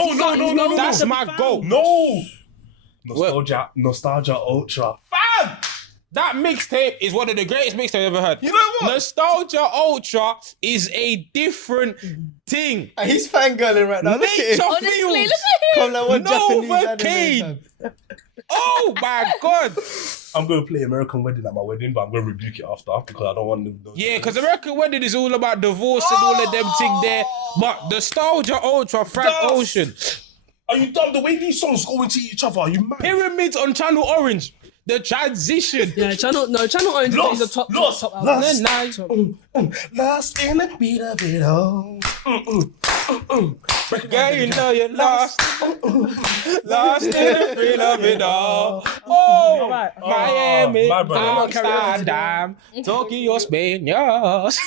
No. That's my goal. No. Nostalgia Ultra. Fam! That mixtape is one of the greatest mixtapes I've ever heard. You know what? Nostalgia Ultra is a different thing. And he's fangirling right now. Look at Nature him. Honestly, look feels. at him. Come like what Japanese Novocaine. anime, fam. Oh my god. I'm going to play American Wedding at my wedding, but I'm going to rebuke it after because I don't want them. Yeah, because American Wedding is all about divorce and all of them things there. But Nostalgia Ultra, Frank Yes. Ocean. Are you dumb? The way these songs go into each other, are you mad? Pyramids on Channel Orange. The transition. Yeah, Channel Orange is a top album. Lost in the beat of it all. Girl, you know you're lost. Lost in the thrill of it all. Oh, Alright. Miami, my brother. Amsterdam, Tokyo, Spain, yes.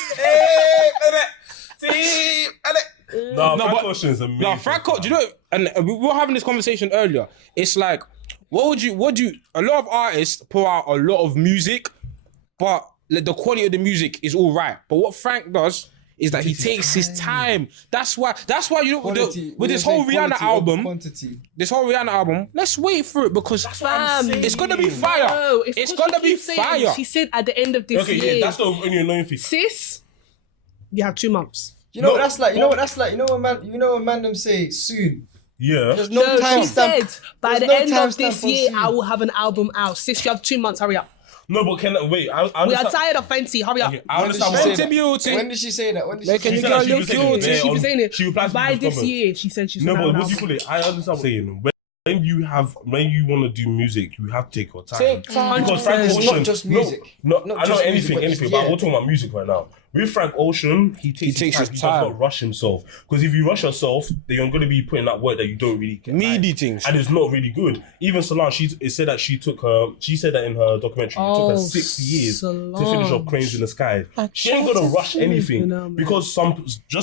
No, No, Frank but- Ocean is amazing. No, Franco, do you know? And we were having this conversation earlier. It's like, what do you? A lot of artists pour out a lot of music, but like, the quality of the music is all right. But what Frank does is that he takes his time. That's why you know Quality, with this we're whole saying Rihanna quality over album. quantity. This whole Rihanna album, let's wait for it because Fam, it's gonna be fire. No, it's what gonna she be keeps saying. fire. She said at the end of this Okay, year, yeah, that's the only annoying thing. sis, you have 2 months. You know No, what that's like. You know what that's like. You know when man them say soon. Yeah. There's no time she stamp. said by There's the no end time of this stamp on year, soon. I will have an album out. Sis, you have 2 months. Hurry up. No, but wait. I We are understand. tired of Fenty. Hurry up. Okay, I understand When what did she Fenty beauty. When did she say that? When did Like, she can say you that? get a little cute? She was saying it. She replies to By people's this comments. year, she said she's No, gonna but have what an do you album. call it? I understand what you're saying. When you want to do music, you have to take your time. Take time. Because Frank It's Ocean, not just music. No, Not I know just anything, music, but but yeah. we're talking about music right now. With Frank Ocean, he takes his time. He does not rush himself. Because if you rush yourself, then you're going to be putting that work that you don't really get. Meaty things. And it's not really good. Even Solange, she said that in her documentary, it took her 60 years to finish off Cranes in the Sky. She ain't gonna rush anything because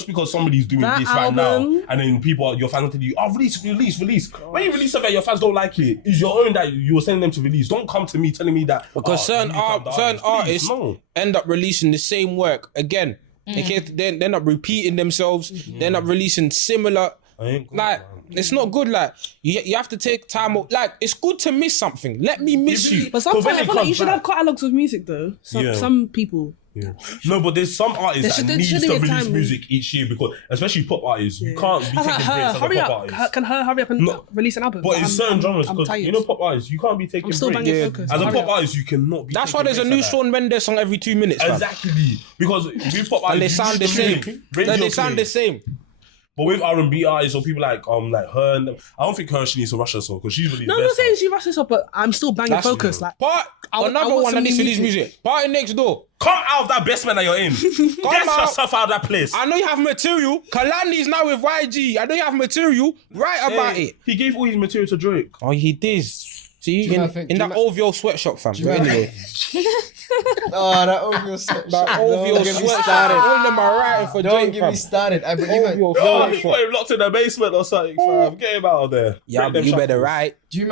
because somebody's doing That this right now, album- and then your fans are telling you, oh, release. When you release something, your fans don't like it. It's your own that you were sending them to release. Don't come to me telling me that Because certain artists no. end up releasing the same work again. They end up repeating themselves. They end up releasing similar. I ain't good, Like, man. it's not good. Like, you have to take time. Like, it's good to miss something. Let me miss you. But sometimes when I it feel like you comes should back- have catalogs of music though. Yeah. Some people. Yeah. No, but there's some artists that there need shouldn't to be a release time music each year because, especially pop artists, you can't be taking breaks as a Hurry pop up. artist. Can her hurry up and No. release an album? But in certain genres, I'm because tired. you know pop artists, you can't be taking I'm still breaks. banging focus. As a Hurry pop up. artist, you cannot be. That's taking why there's a breaks new like that. Shawn Mendes song every 2 minutes, fam. Exactly, because with pop And they artists, sound you the need same. radio They sound play. the same. But with R&B artists or people like her, and I don't think she needs to rush herself because she's really. No, I'm not saying she rushes up, but I'm still banging That's focus. true. Like, But I want another one that some needs to new release music. Party Next Door. Come out of that basement that you're in. Get out. yourself out of that place. I know you have material. Kalani's now with YG. I know you have material. Write about Hey, it. He gave all his material to Drake. Oh, he did. See, you in, not think- in do that you OVO sweatshop, fam. you But not- anyway, Oh, that OVO sweatshop. that OVO Don't get me sweatshop. started. All of them are writing for Don't Drake, get fam. me started. I but even, OVO Oh, he sweatshop. got him locked in the basement or something, fam. Get him out of there. Yeah, Break but them you better shackles. write. do you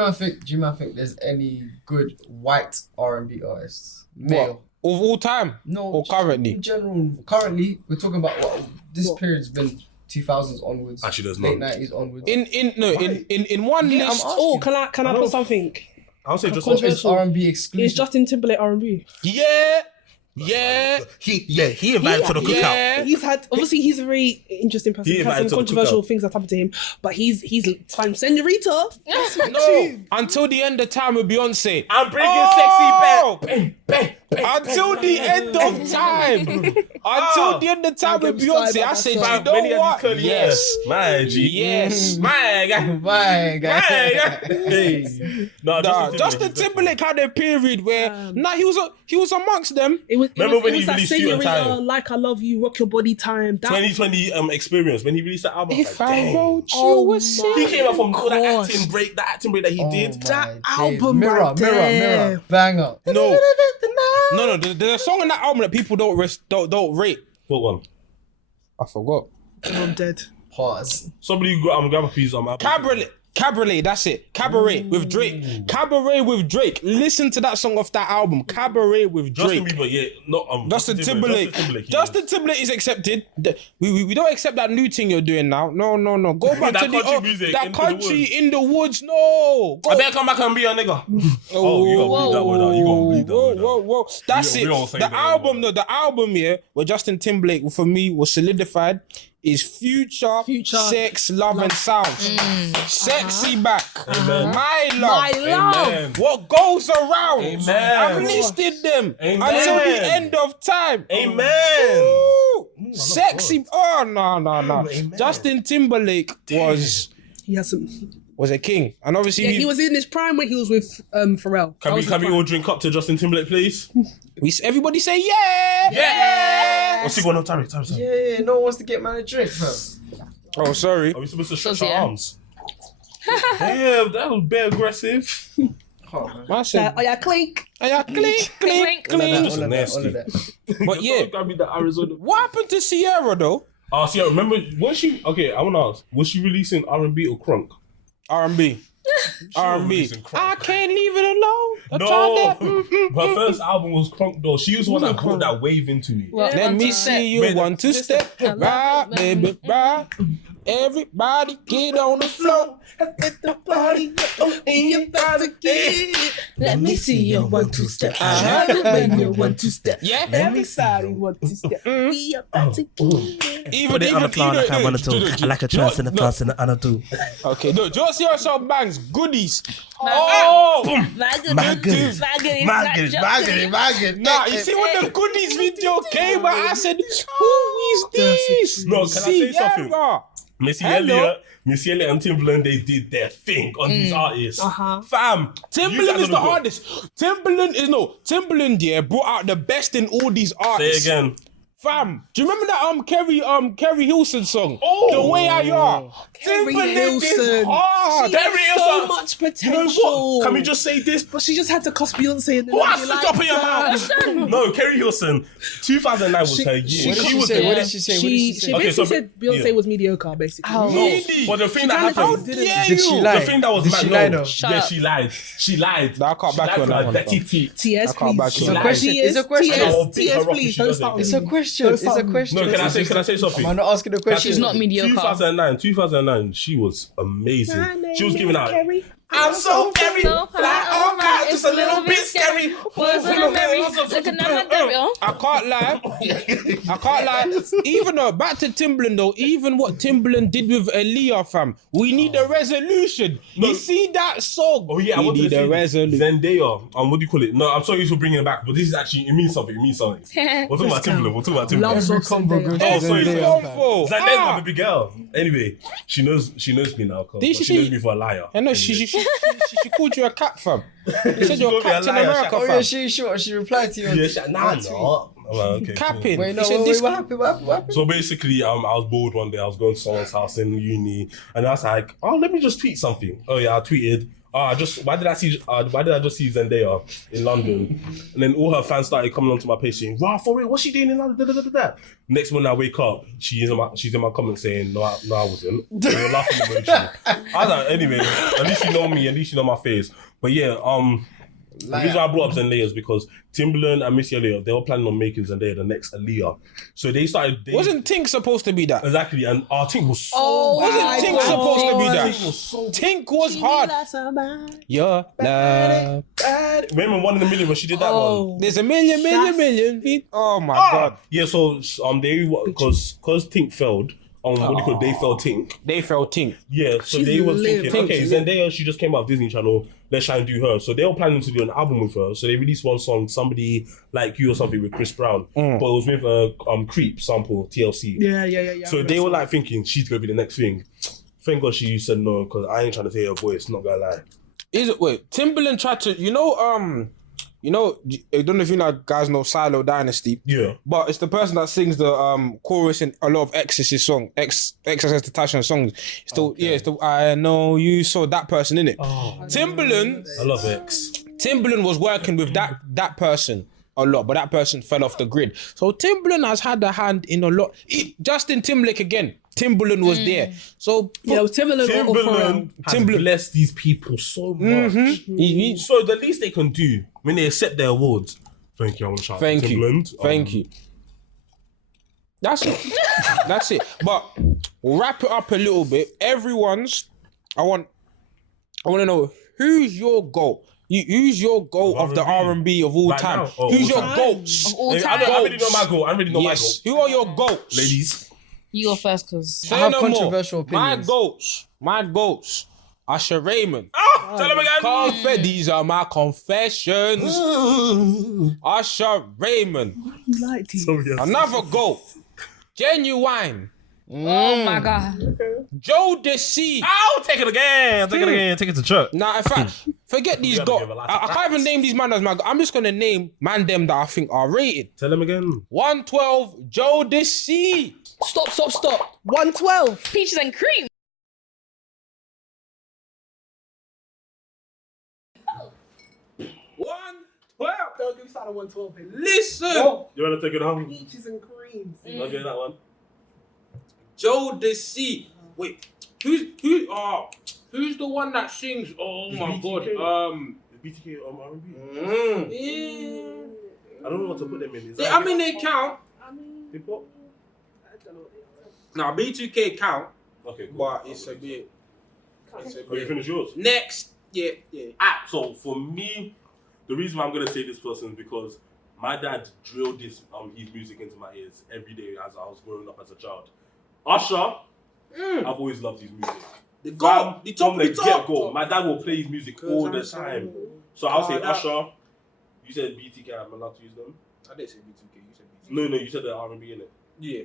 man think there's any good white R&B artists? What? Male. Of all time? No. Or just currently? In general, currently we're talking about this period's been 2000s onwards. Actually, there's late none. 90s onwards. In one Yeah, I'm list. asking. oh, can I put something? I'll say just Or is controversial. R&B It's exclusive? Justin Timberlake R&B. Yeah. he invited to the Yeah. He's had obviously he's a very interesting person. He He has invited some to the controversial cookout. things that happened to him, but he's fine. Senorita. No. Until the end of time with Beyonce. I'm bringing Oh! sexy back. Until the end of time. Until the end of time with Beyonce. I said, you Many know of these what? curly Yes. hairs. My G. Yes. My guy. My guy. Hey. No, Nah, Justin Timberlake had a period where he was amongst them. It was Remember when it he was that released You and Senorita, Time? Like I Love You, Rock Your Body Time. That 2020 experience when he released that album. If like, I dang. wrote you Oh a my song. He came up from all that gosh. acting break that he did. That My days. album Mirror, right mirror, there. mirror. Banger. No. There's a song in that album that people don't rate. What one? I forgot. I'm dead. Pause. Somebody grab a piece on my Cabaret, that's it. Cabaret with Drake. Cabaret with Drake. Listen to that song off that album. Cabaret with Justin Drake. Bieber, yeah, not Justin Timberlake. he Justin Timberlake is accepted. We don't accept that new thing you're doing now. No. Go back That to the country music that into the country woods. in the woods. No. I better come back and be a nigga. Oh, you gotta bleed that word out. You gotta bleed that word out. Whoa. That's We all it. say The that album, word. the album here, where Justin Timberlake for me was solidified, is Future, Sex, Love and Sound. Sexy back. Amen. My love. My love. Amen. What goes around? Amen. I've listed them Amen. until the end of time. Amen. Ooh, sexy. Oh no. Justin Timberlake He has some. was a king, and obviously Yeah, he was in his prime when he was with Pharrell. Can we all drink up to Justin Timberlake, please? everybody say yeah. Yeah. What's he going on? Time. Yeah, no one wants to get man a drink, bro. Oh, sorry. Are we supposed to stretch So, our yeah. arms? Damn, that was very aggressive. Oh, man. I said, Oh yeah, clink. yeah, clink. All of that, Just all of that, nasty. all of that. But yeah, Grab me that Arizona. what happened to Sierra though? Oh, see, I remember, was she, okay, I want to ask, was she releasing R&B or crunk? R&B. R&B. releasing crunk. I can't leave it alone. I No, tried that. her first album was crunk though. She was the one that brought that wave into me. Let me see you Wait, 1 2 step. Right, baby, right. Everybody get on the floor. Let the party Let me see your 1 2 step. Baby, 1 2 step. Yeah. Everybody 1 2 step. We about to get. Even On the floor like I want to. I like a trance in the trance in the other two. Okay, no, just hear some bangs, goodies. Oh, My goodness. Nah, you see when the goodies video came out, I said, who is this? No, can I say something? Sierra. Missy Hello. Elliott and Timbaland, they did their thing on these artists. Fam, Timbaland is the artist. Timbaland, yeah, brought out the best in all these Say artists. it again. Fam, do you remember that Kerry Hilson song? Oh. The Way I Are. Kerry Timbaland is Hilson. hard. She had Kerry so Hilson. much You know potential. what? Can we just say this? But she just had to cuss Beyonce and then What's nobody the liked top of your her. mouth? No, Kerry Hilson, 2009 was her year. What did she was say? the- What did she say? What did She she say? Okay, basically so- said Beyonce yeah. was mediocre, basically. Oh. No, but the thing that kinda happened. didn't- dare Did she you? lie? The thing that was Did mad, she lie no. though? Yeah, she lied. She lied. Nah, I can't She back lied you on for that her one, dirty fam. teeth. TS, can't back please. you on that. Question. It's a question. I'll beat TS, her up if please. she Don't doesn't. start with It's me. a question. It's a question. No, can I say something? I'm not asking a question. She's not mediocre. 2009, she was amazing. She was giving out. Kerry. I'm so very So fly, alright, it's a little bit scary. Wasn't a Mary, looking at my devil. I can't lie. Even though, back to Timbaland though, even what Timbaland did with Aaliyah, fam, we need a resolution. No. You see that song? Oh yeah, I we wanted need to a resolution. Zendaya. What do you call it? No, I'm sorry for bringing it back, but this is actually it means something. We're talking about Timbaland. Love Every songs combo Zendaya. goes Oh, to sorry, Zendaya. Awful. Zendaya's my baby girl. Anyway, she knows me now. Cause, Did she she- knows me for a liar. I know she called you a cat, fam. She said She you're called me a Captain liar, America, Oh fam. yeah, she replied to you. on Yeah, tweet. nah, On tweet. no. Oh, okay, cool. Capping. Wait, no, He said wait, this- what happened? What happened? So basically, I was bored one day. I was going to someone's house in uni, and I was like, "Oh, let me just tweet something." Oh yeah, I tweeted. Why did I just see Zendaya in London? And then all her fans started coming onto my page saying, "Wow, for real, what's she doing in London?" Da, da, da, da. Next morning I wake up, she's in my comments saying, "No, I wasn't." And you're laughing emoji. I was like, anyway, at least you know me, at least you know my face. But yeah, the reason I brought up Zendaya is because Timbaland and Missy Elliott, they were planning on making Zendaya the next Aaliyah. So they started. Wasn't Tink supposed to be that? Exactly, and our Tink was so. Oh, Wasn't my Tink God. supposed to be that? Tink was so. Tink was hard. Your love. Remember 1 in a Million when she did that one? There's a million feet. Oh my God. Yeah, so they because Tink failed. What do you call it? They fell Tink. They felt Tink. Yeah, so She's they were lit. thinking, okay, Tink's lit. Zendaya, she just came out of Disney Channel. Let's try and do her. So they were planning to do an album with her. So they released one song, Somebody Like You or something with Chris Brown, but it was with a Creep sample, TLC. Yeah. So they were like thinking she's gonna be the next thing. Thank God she said no, because I ain't trying to hear her voice. Not gonna lie. Is it? Wait, Timbaland tried to. I don't know if guys know Silo Dynasty. Yeah. But it's the person that sings the chorus in a lot of Exorcist songs, Exorcist Tasha songs. It's the I know you saw that person in it. Timbaland I love X. Timbaland was working with that person a lot, but that person fell off the grid. So Timbaland has had a hand in a lot. Justin Timberlake again. Timbaland was there. So Yeah, Timbaland or Timbaland has blessed these people so much. So the least they can do when they accept their awards. Thank you. I want to shout out to Thank Timbaland. you. Thank you. That's it. That's it. But we'll wrap it up a little bit. I want to know who's your GOAT? Who's your GOAT of the R&B of all Right time? now? Oh, Who's all your time. GOATs? All I time. already know my goal. I already know my goal. Yes. Who are your GOATs? Ladies. You go first, cause I have no more. controversial opinions. My GOATs. Usher Raymond. Tell them again. These are my confessions. Usher Raymond. Another GOAT. Genuine. oh my God. Joe Desi. I'll take it again. Take it to church. Nah, in fact, forget these gotta GOAT. give a lot of I can't even name these man as my GOAT. I'm just gonna name them that I think are rated. Tell them again. 112 Joe Desi. Stop. 112. Peaches and cream. Don't give me started 112. Listen. You want to take it home? Peaches and creams. Okay, that one. Jodeci. Wait, who's the one that sings? Oh Is my BTK? god. BTK RnB. Yeah. I don't know what to put them in. Is They count. hip hop? Now B2K count, Okay, cool. but it's a bit. Oh, you finished yours? Next, yeah. So for me, the reason why I'm gonna say this person is because my dad drilled his music into my ears every day as I was growing up as a child. Usher, I've always loved his music. The top From of the the top. get-go, my dad will play his music all the time. So I'll say Usher. You said BTK, I'm allowed to use them? I didn't say B2K, you said B2K. No, you said the R&B in it. Yeah.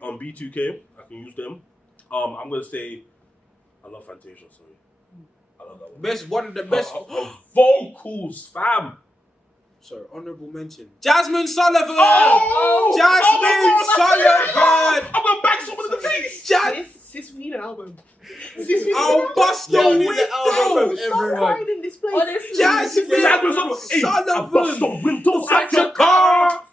B2K, I can use them. I'm gonna say, I love Fantasia, sorry. I love that one. One of the best. Vocals, fam. Sorry, honorable mention. Jasmine Sullivan! Oh! Jasmine Sullivan! I'm gonna bang someone in the face! Sis, we need an album. I'll bust the album windows! from everyone. in this place. Honestly. Jasmine Hey, I bust the windows at your car!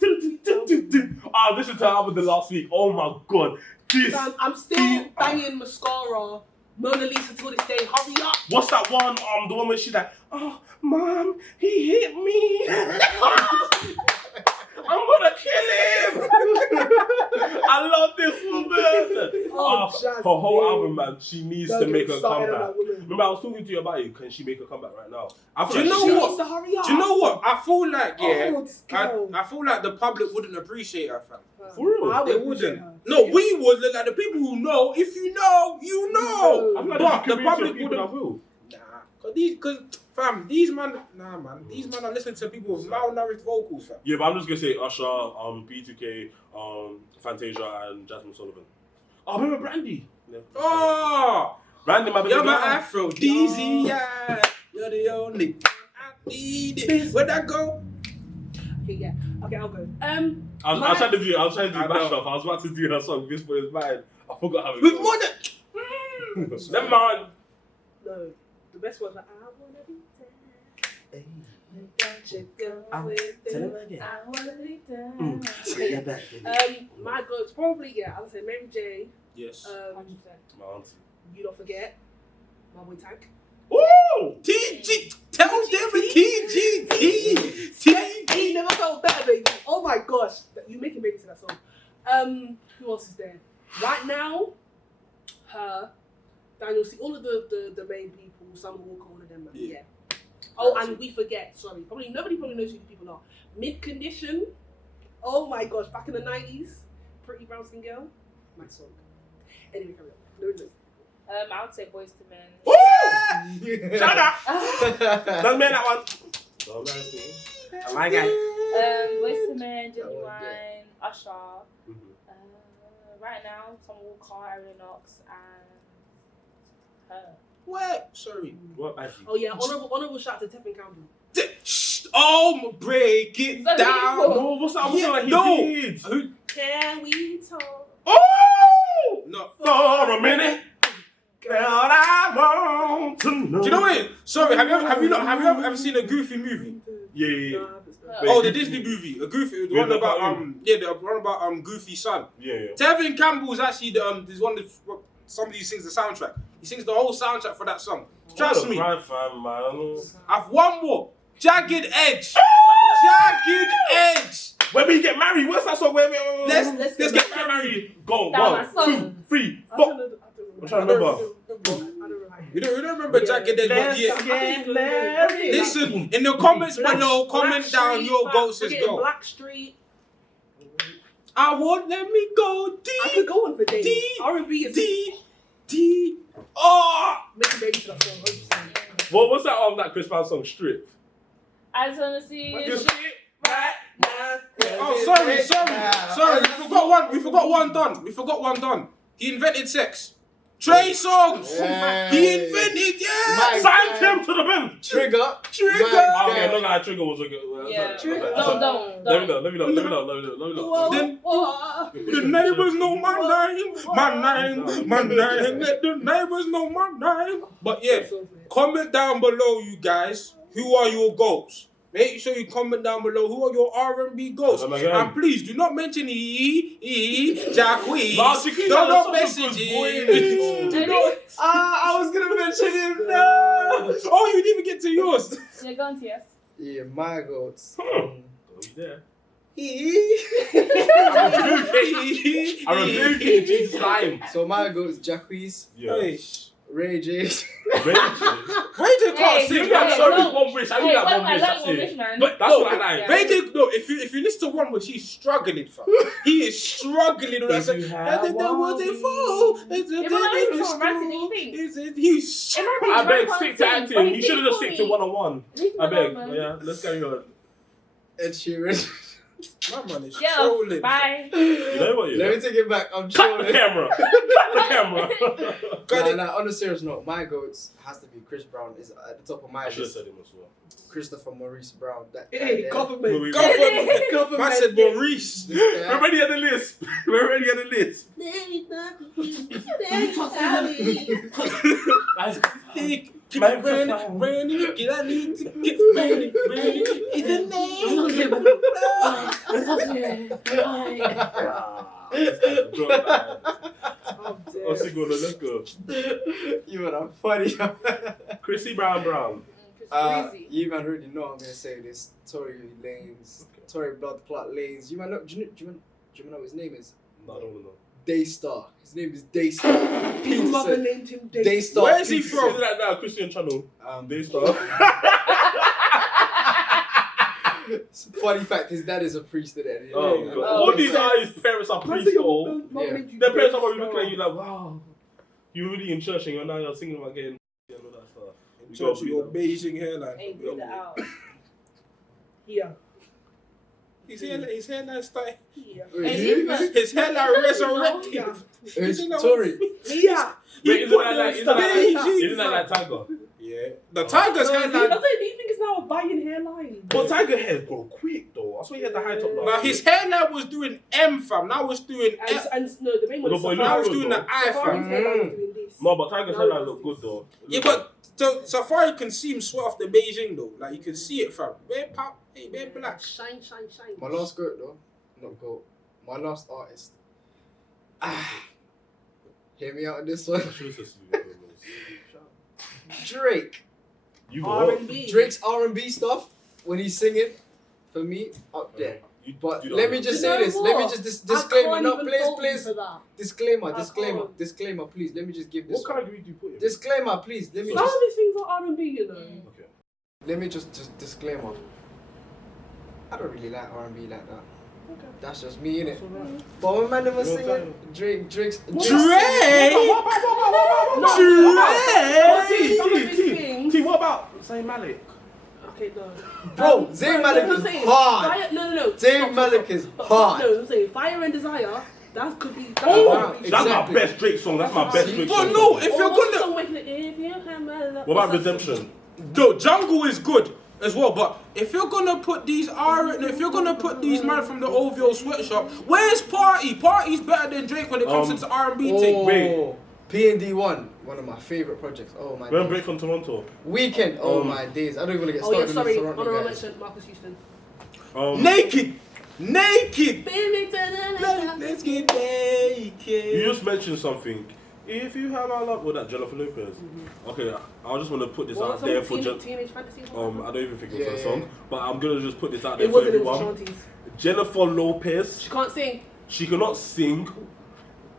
I listened to her album the last week. Oh my god. This. I'm still banging Mascara, Mona Lisa to this day. Hurry up. What's that one? The one where she's like, oh, mom, he hit me. I'm gonna kill him. I love this woman. Her whole album, man, she needs to make a comeback. Remember, I was talking to you about it. Can she make a comeback right now? Do you know what? To hurry up. Do you know what? I feel like, this I girl. feel like the public wouldn't appreciate her, fam. For real? I They would wouldn't. appreciate her. No, we would. Like the people who know. If you know, you know. I feel like But the the public people wouldn't. that will. These man are listening to people with malnourished vocals, fam. Yeah, but I'm just gonna say Usher, B2K, Fantasia, and Jasmine Sullivan. Oh, remember Brandy? Oh, Brandy, my baby you're my girl. Afro, DZ, yeah. You're the only. I need it. Where'd that go? Okay, yeah. Okay, I'll go. I was trying to do I know. mashup. I was about to do her song, This Boy Is Mine. I forgot how it With goes. more than. Never mind. No, the best one's like, I wanna be down. My goats probably, yeah, I'll say Mary J. Yes. 100%. My auntie. You don't forget my boy Tank. Ooh! TG. Tell David TG. He never felt better, baby. Oh my gosh, you making baby to that song. Who else is there? Right now, her, Daniel, see all of the main people. Summer Walker, all of them. Yeah. Oh, and we forget. Sorry, nobody probably knows who these people are. Mid Condition. Oh my gosh, back in the 90s, Pretty Brown Skin Girl. My song. Anyway, carry on. I would say Boys to Men. Shut up! Don't man that one. Don't man I like it. Boys to Men, Genuine, Usher. Right now, Tom Walker, Ariel Knox, and her. What? Sorry. What? I see. Oh yeah, honorable shout to Tevin Campbell. Oh, break it Is that down. really No, what's that? What's Yeah, that? He no. did. Can we talk? Oh! No. For a minute, girl, I want to know. Do you know what? Sorry, have you ever seen a Goofy movie? Yeah. Oh, the Disney movie, a Goofy, the Yeah, one the about cartoon. the one about Goofy's son. Yeah. Tevin Campbell is actually there's one that somebody who sings the soundtrack. He sings the whole soundtrack for that song. Trust me. Cry, fam, man. I've one more. Jagged Edge. Jagged Edge. When we get married, what's that song? Let's get married. Go. That was my 1, song. 2, 3, I 4. don't know. I'm trying to remember. I don't know. You don't remember Jagged Edge, but yeah. Married. Listen, in the comments below, comment down your goats as Forgetting go. Blackstreet. I won't let me go I could go on for days. D. R&B is D. Oh. making baby to that song. 100%. Well, what's that Chris Brown song, Strip? I just want to see you. Just Oh, sorry. We forgot one done. He invented sex. Trey Songz. Yeah. He invented, yeah. Mike. Signed him to the bin. Trigger. Trigger. Okay, no, Trigger was a good. Yeah. Don't. Let me know. Then the neighbors know my name. Let the neighbors know my name. But yeah, comment down below, you guys. Who are your goats? Make sure you comment down below who are your R&B ghosts. And please do not mention Jacquees. Don't message him. I was gonna mention him. No. Oh, you didn't even get to yours. Yeah, go on to yes. Yeah, my goats. You there? I I rebuke it in Jesus' name. So my goats, Jacquees, Hey. Ray J. Ray J can't sing. I'm sorry, one wish. I need that one wish. That's it. But that's what I like. Ray J, no, if you listen to one wish, he's struggling, fam. He is struggling with that. And then was it full? He's I beg, stick to acting. You should have just stick to one-on-one. I beg. Yeah, let's carry on. Ed Sheeran. my man is Yeah, trolling. bye. You know what? Let me take it back. I'm Cut the trolling. camera. Cut the camera. Nah, on a serious note, my goats has to be Chris Brown. Is at the top of my I should have list. said him as well. Christopher Maurice Brown. That Hey, government. Government. Man said Maurice. We're already at the list. We're already at the list. Brandy, get I need to get Brandy. Is the Oh, single, let's go. You are funny. Chrissy Brown. You man already know I'm gonna say this. Tory Lanez, Tory Blood Clot Lanez. You man know? Do you know what his name is? No, I don't know. Daystar. His name is Daystar. His mother named him Daystar. Where is he Peterson. from? Is it like that Christian channel? Daystar. Funny fact, his dad is a priest in it. Oh, God. All these guys' parents are priests, though. Their parents are probably looking at you like, wow, you're really in church and now you're singing again. And all that stuff. In church with your Beijing hairline. Hey, get that out. Yeah. His hairline started. Yeah. His hairline resurrected. Yeah. It's Tory. Yeah. Wait, isn't that like Tiger? Yeah. The Tiger's Do you hairline. think it's now a buying hairline? But Tiger hair go quick though. I saw he had the high top last Now his hairline was doing M, fam. Now it's doing F. And no, the main one No, is but it Now looks it's good, doing though. the I, Safari's fam. hairline was doing this. No, but Tiger's Now hairline it look does good this. though. Yeah, but Safari can see him sweat off the Beijing though. Like you can see it, fam. Bare pop, hey, bare black. Shine. My last goat though, not goat. My last artist. Hear me out on this one. I should have said Sleepy Drake. You what? R&B. Drake's R&B stuff when he's singing, for me, up there. You But do that let me one. just You say know this. what? Let me just disclaimer. I can't No, even please, fault you please. for that. Disclaimer. I Disclaimer. Please. Let me just give this. What category do you put him in? Disclaimer, please. Let me Some of just. these things are R&B, you know. Okay. Let me just disclaimer. I don't really like R&B like that. Okay. That's just me, innit? That's alright. But when man was Real singing, time. Drake's Drake. T, what about Zayn Malik? Okay, no. Bro, Zayn Malik I'm is saying, hard. Fire, no. Zayn Malik is hard. No, I'm saying Fire and Desire. That could be. That's Oh, R&B. That's Exactly. my best Drake song. That's my best Drake But song. no, if you're Or what's the gonna, song with it? If you have my love- What about what's that song? Redemption? no, Jungle is good as well. But if you're gonna put these man from the OVO sweatshop, where's Party? Party's better than Drake when it comes to the R&B thing. Wait. P&D1, one of my favorite projects. Oh my Remember days. Break from Toronto? Weekend. Oh my days. I don't even get Oh yeah, started sorry. on these Honorable Toronto guys. mention, Marcus Houston. Naked. Let's Let's get naked. You just mentioned something. If you have our love, that Jennifer Lopez. Okay, I just want to put this out there for Teenage Fantasy. I don't even think it was her Yeah. song, but I'm gonna just put this out there It for wasn't. It was everyone. Shanties. Jennifer Lopez. She can't sing. She cannot sing.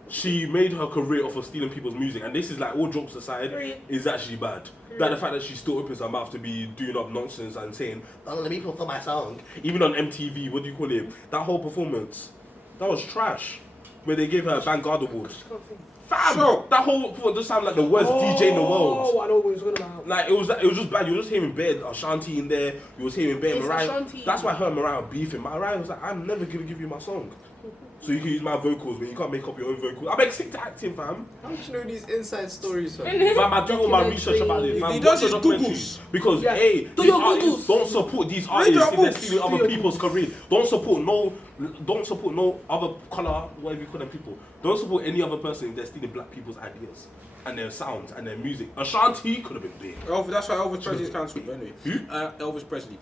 She made her career off of stealing people's music, and this is like all jokes aside, is actually bad. Like the fact that she still opens her mouth to be doing up nonsense and saying, "Oh, let me perform my song." Even on MTV, what do you call it? That whole performance, that was trash. Where they gave her a Vanguard Award. She can't sing. Fam, that whole performance just sounded like the worst DJ in the world. Oh, I know what you're talking about. Like it was just bad. You were just hearing bed Ashanti in there. You was hearing bed It's Mariah. Ashanti. That's why her and Mariah were beefing. Mariah was like, "I'm never gonna give you my song, so you can use my vocals, but you can't make up your own vocals." I beg, stick to acting, fam. How do you know these inside stories? Fam? Fam, I do all my research about this. Fam, He watch does the his documentary. Googles. Because Yeah. hey, Do these your artists Googles. don't support these your artists if they're books. stealing Do other your people's career. Don't support no other color, whatever you call them people. Don't support any other person if they're stealing stealing black people's ideas and their sounds and their music. Ashanti could have been big. That's why Elvis Presley's cancelled anyway. Who? Elvis Presley.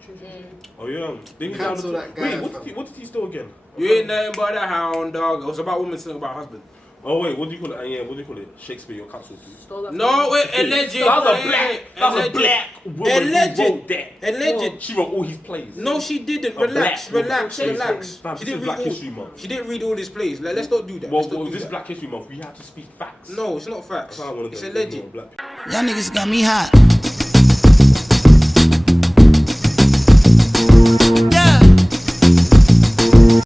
Oh yeah. Didn't Cancel that guy. Wait, what did he steal again? You ain't nothing but a hound dog. It was about women singing about husband. Oh wait, what do you call it? Yeah, what do you call it? Shakespeare, you're cancelled too. No, wait, alleged. That's a black woman who wrote that. Alleged. She wrote all his plays. No, she didn't. A Relax. black woman. She Fam, this didn't is Black read History all. Month. She didn't read all his plays. Like, let's not do that. Well, Let's not do this that. Black History Month, we have to speak facts. No, it's not facts. That's how I want to It's go. alleged. Black people. Y'all niggas got me hot.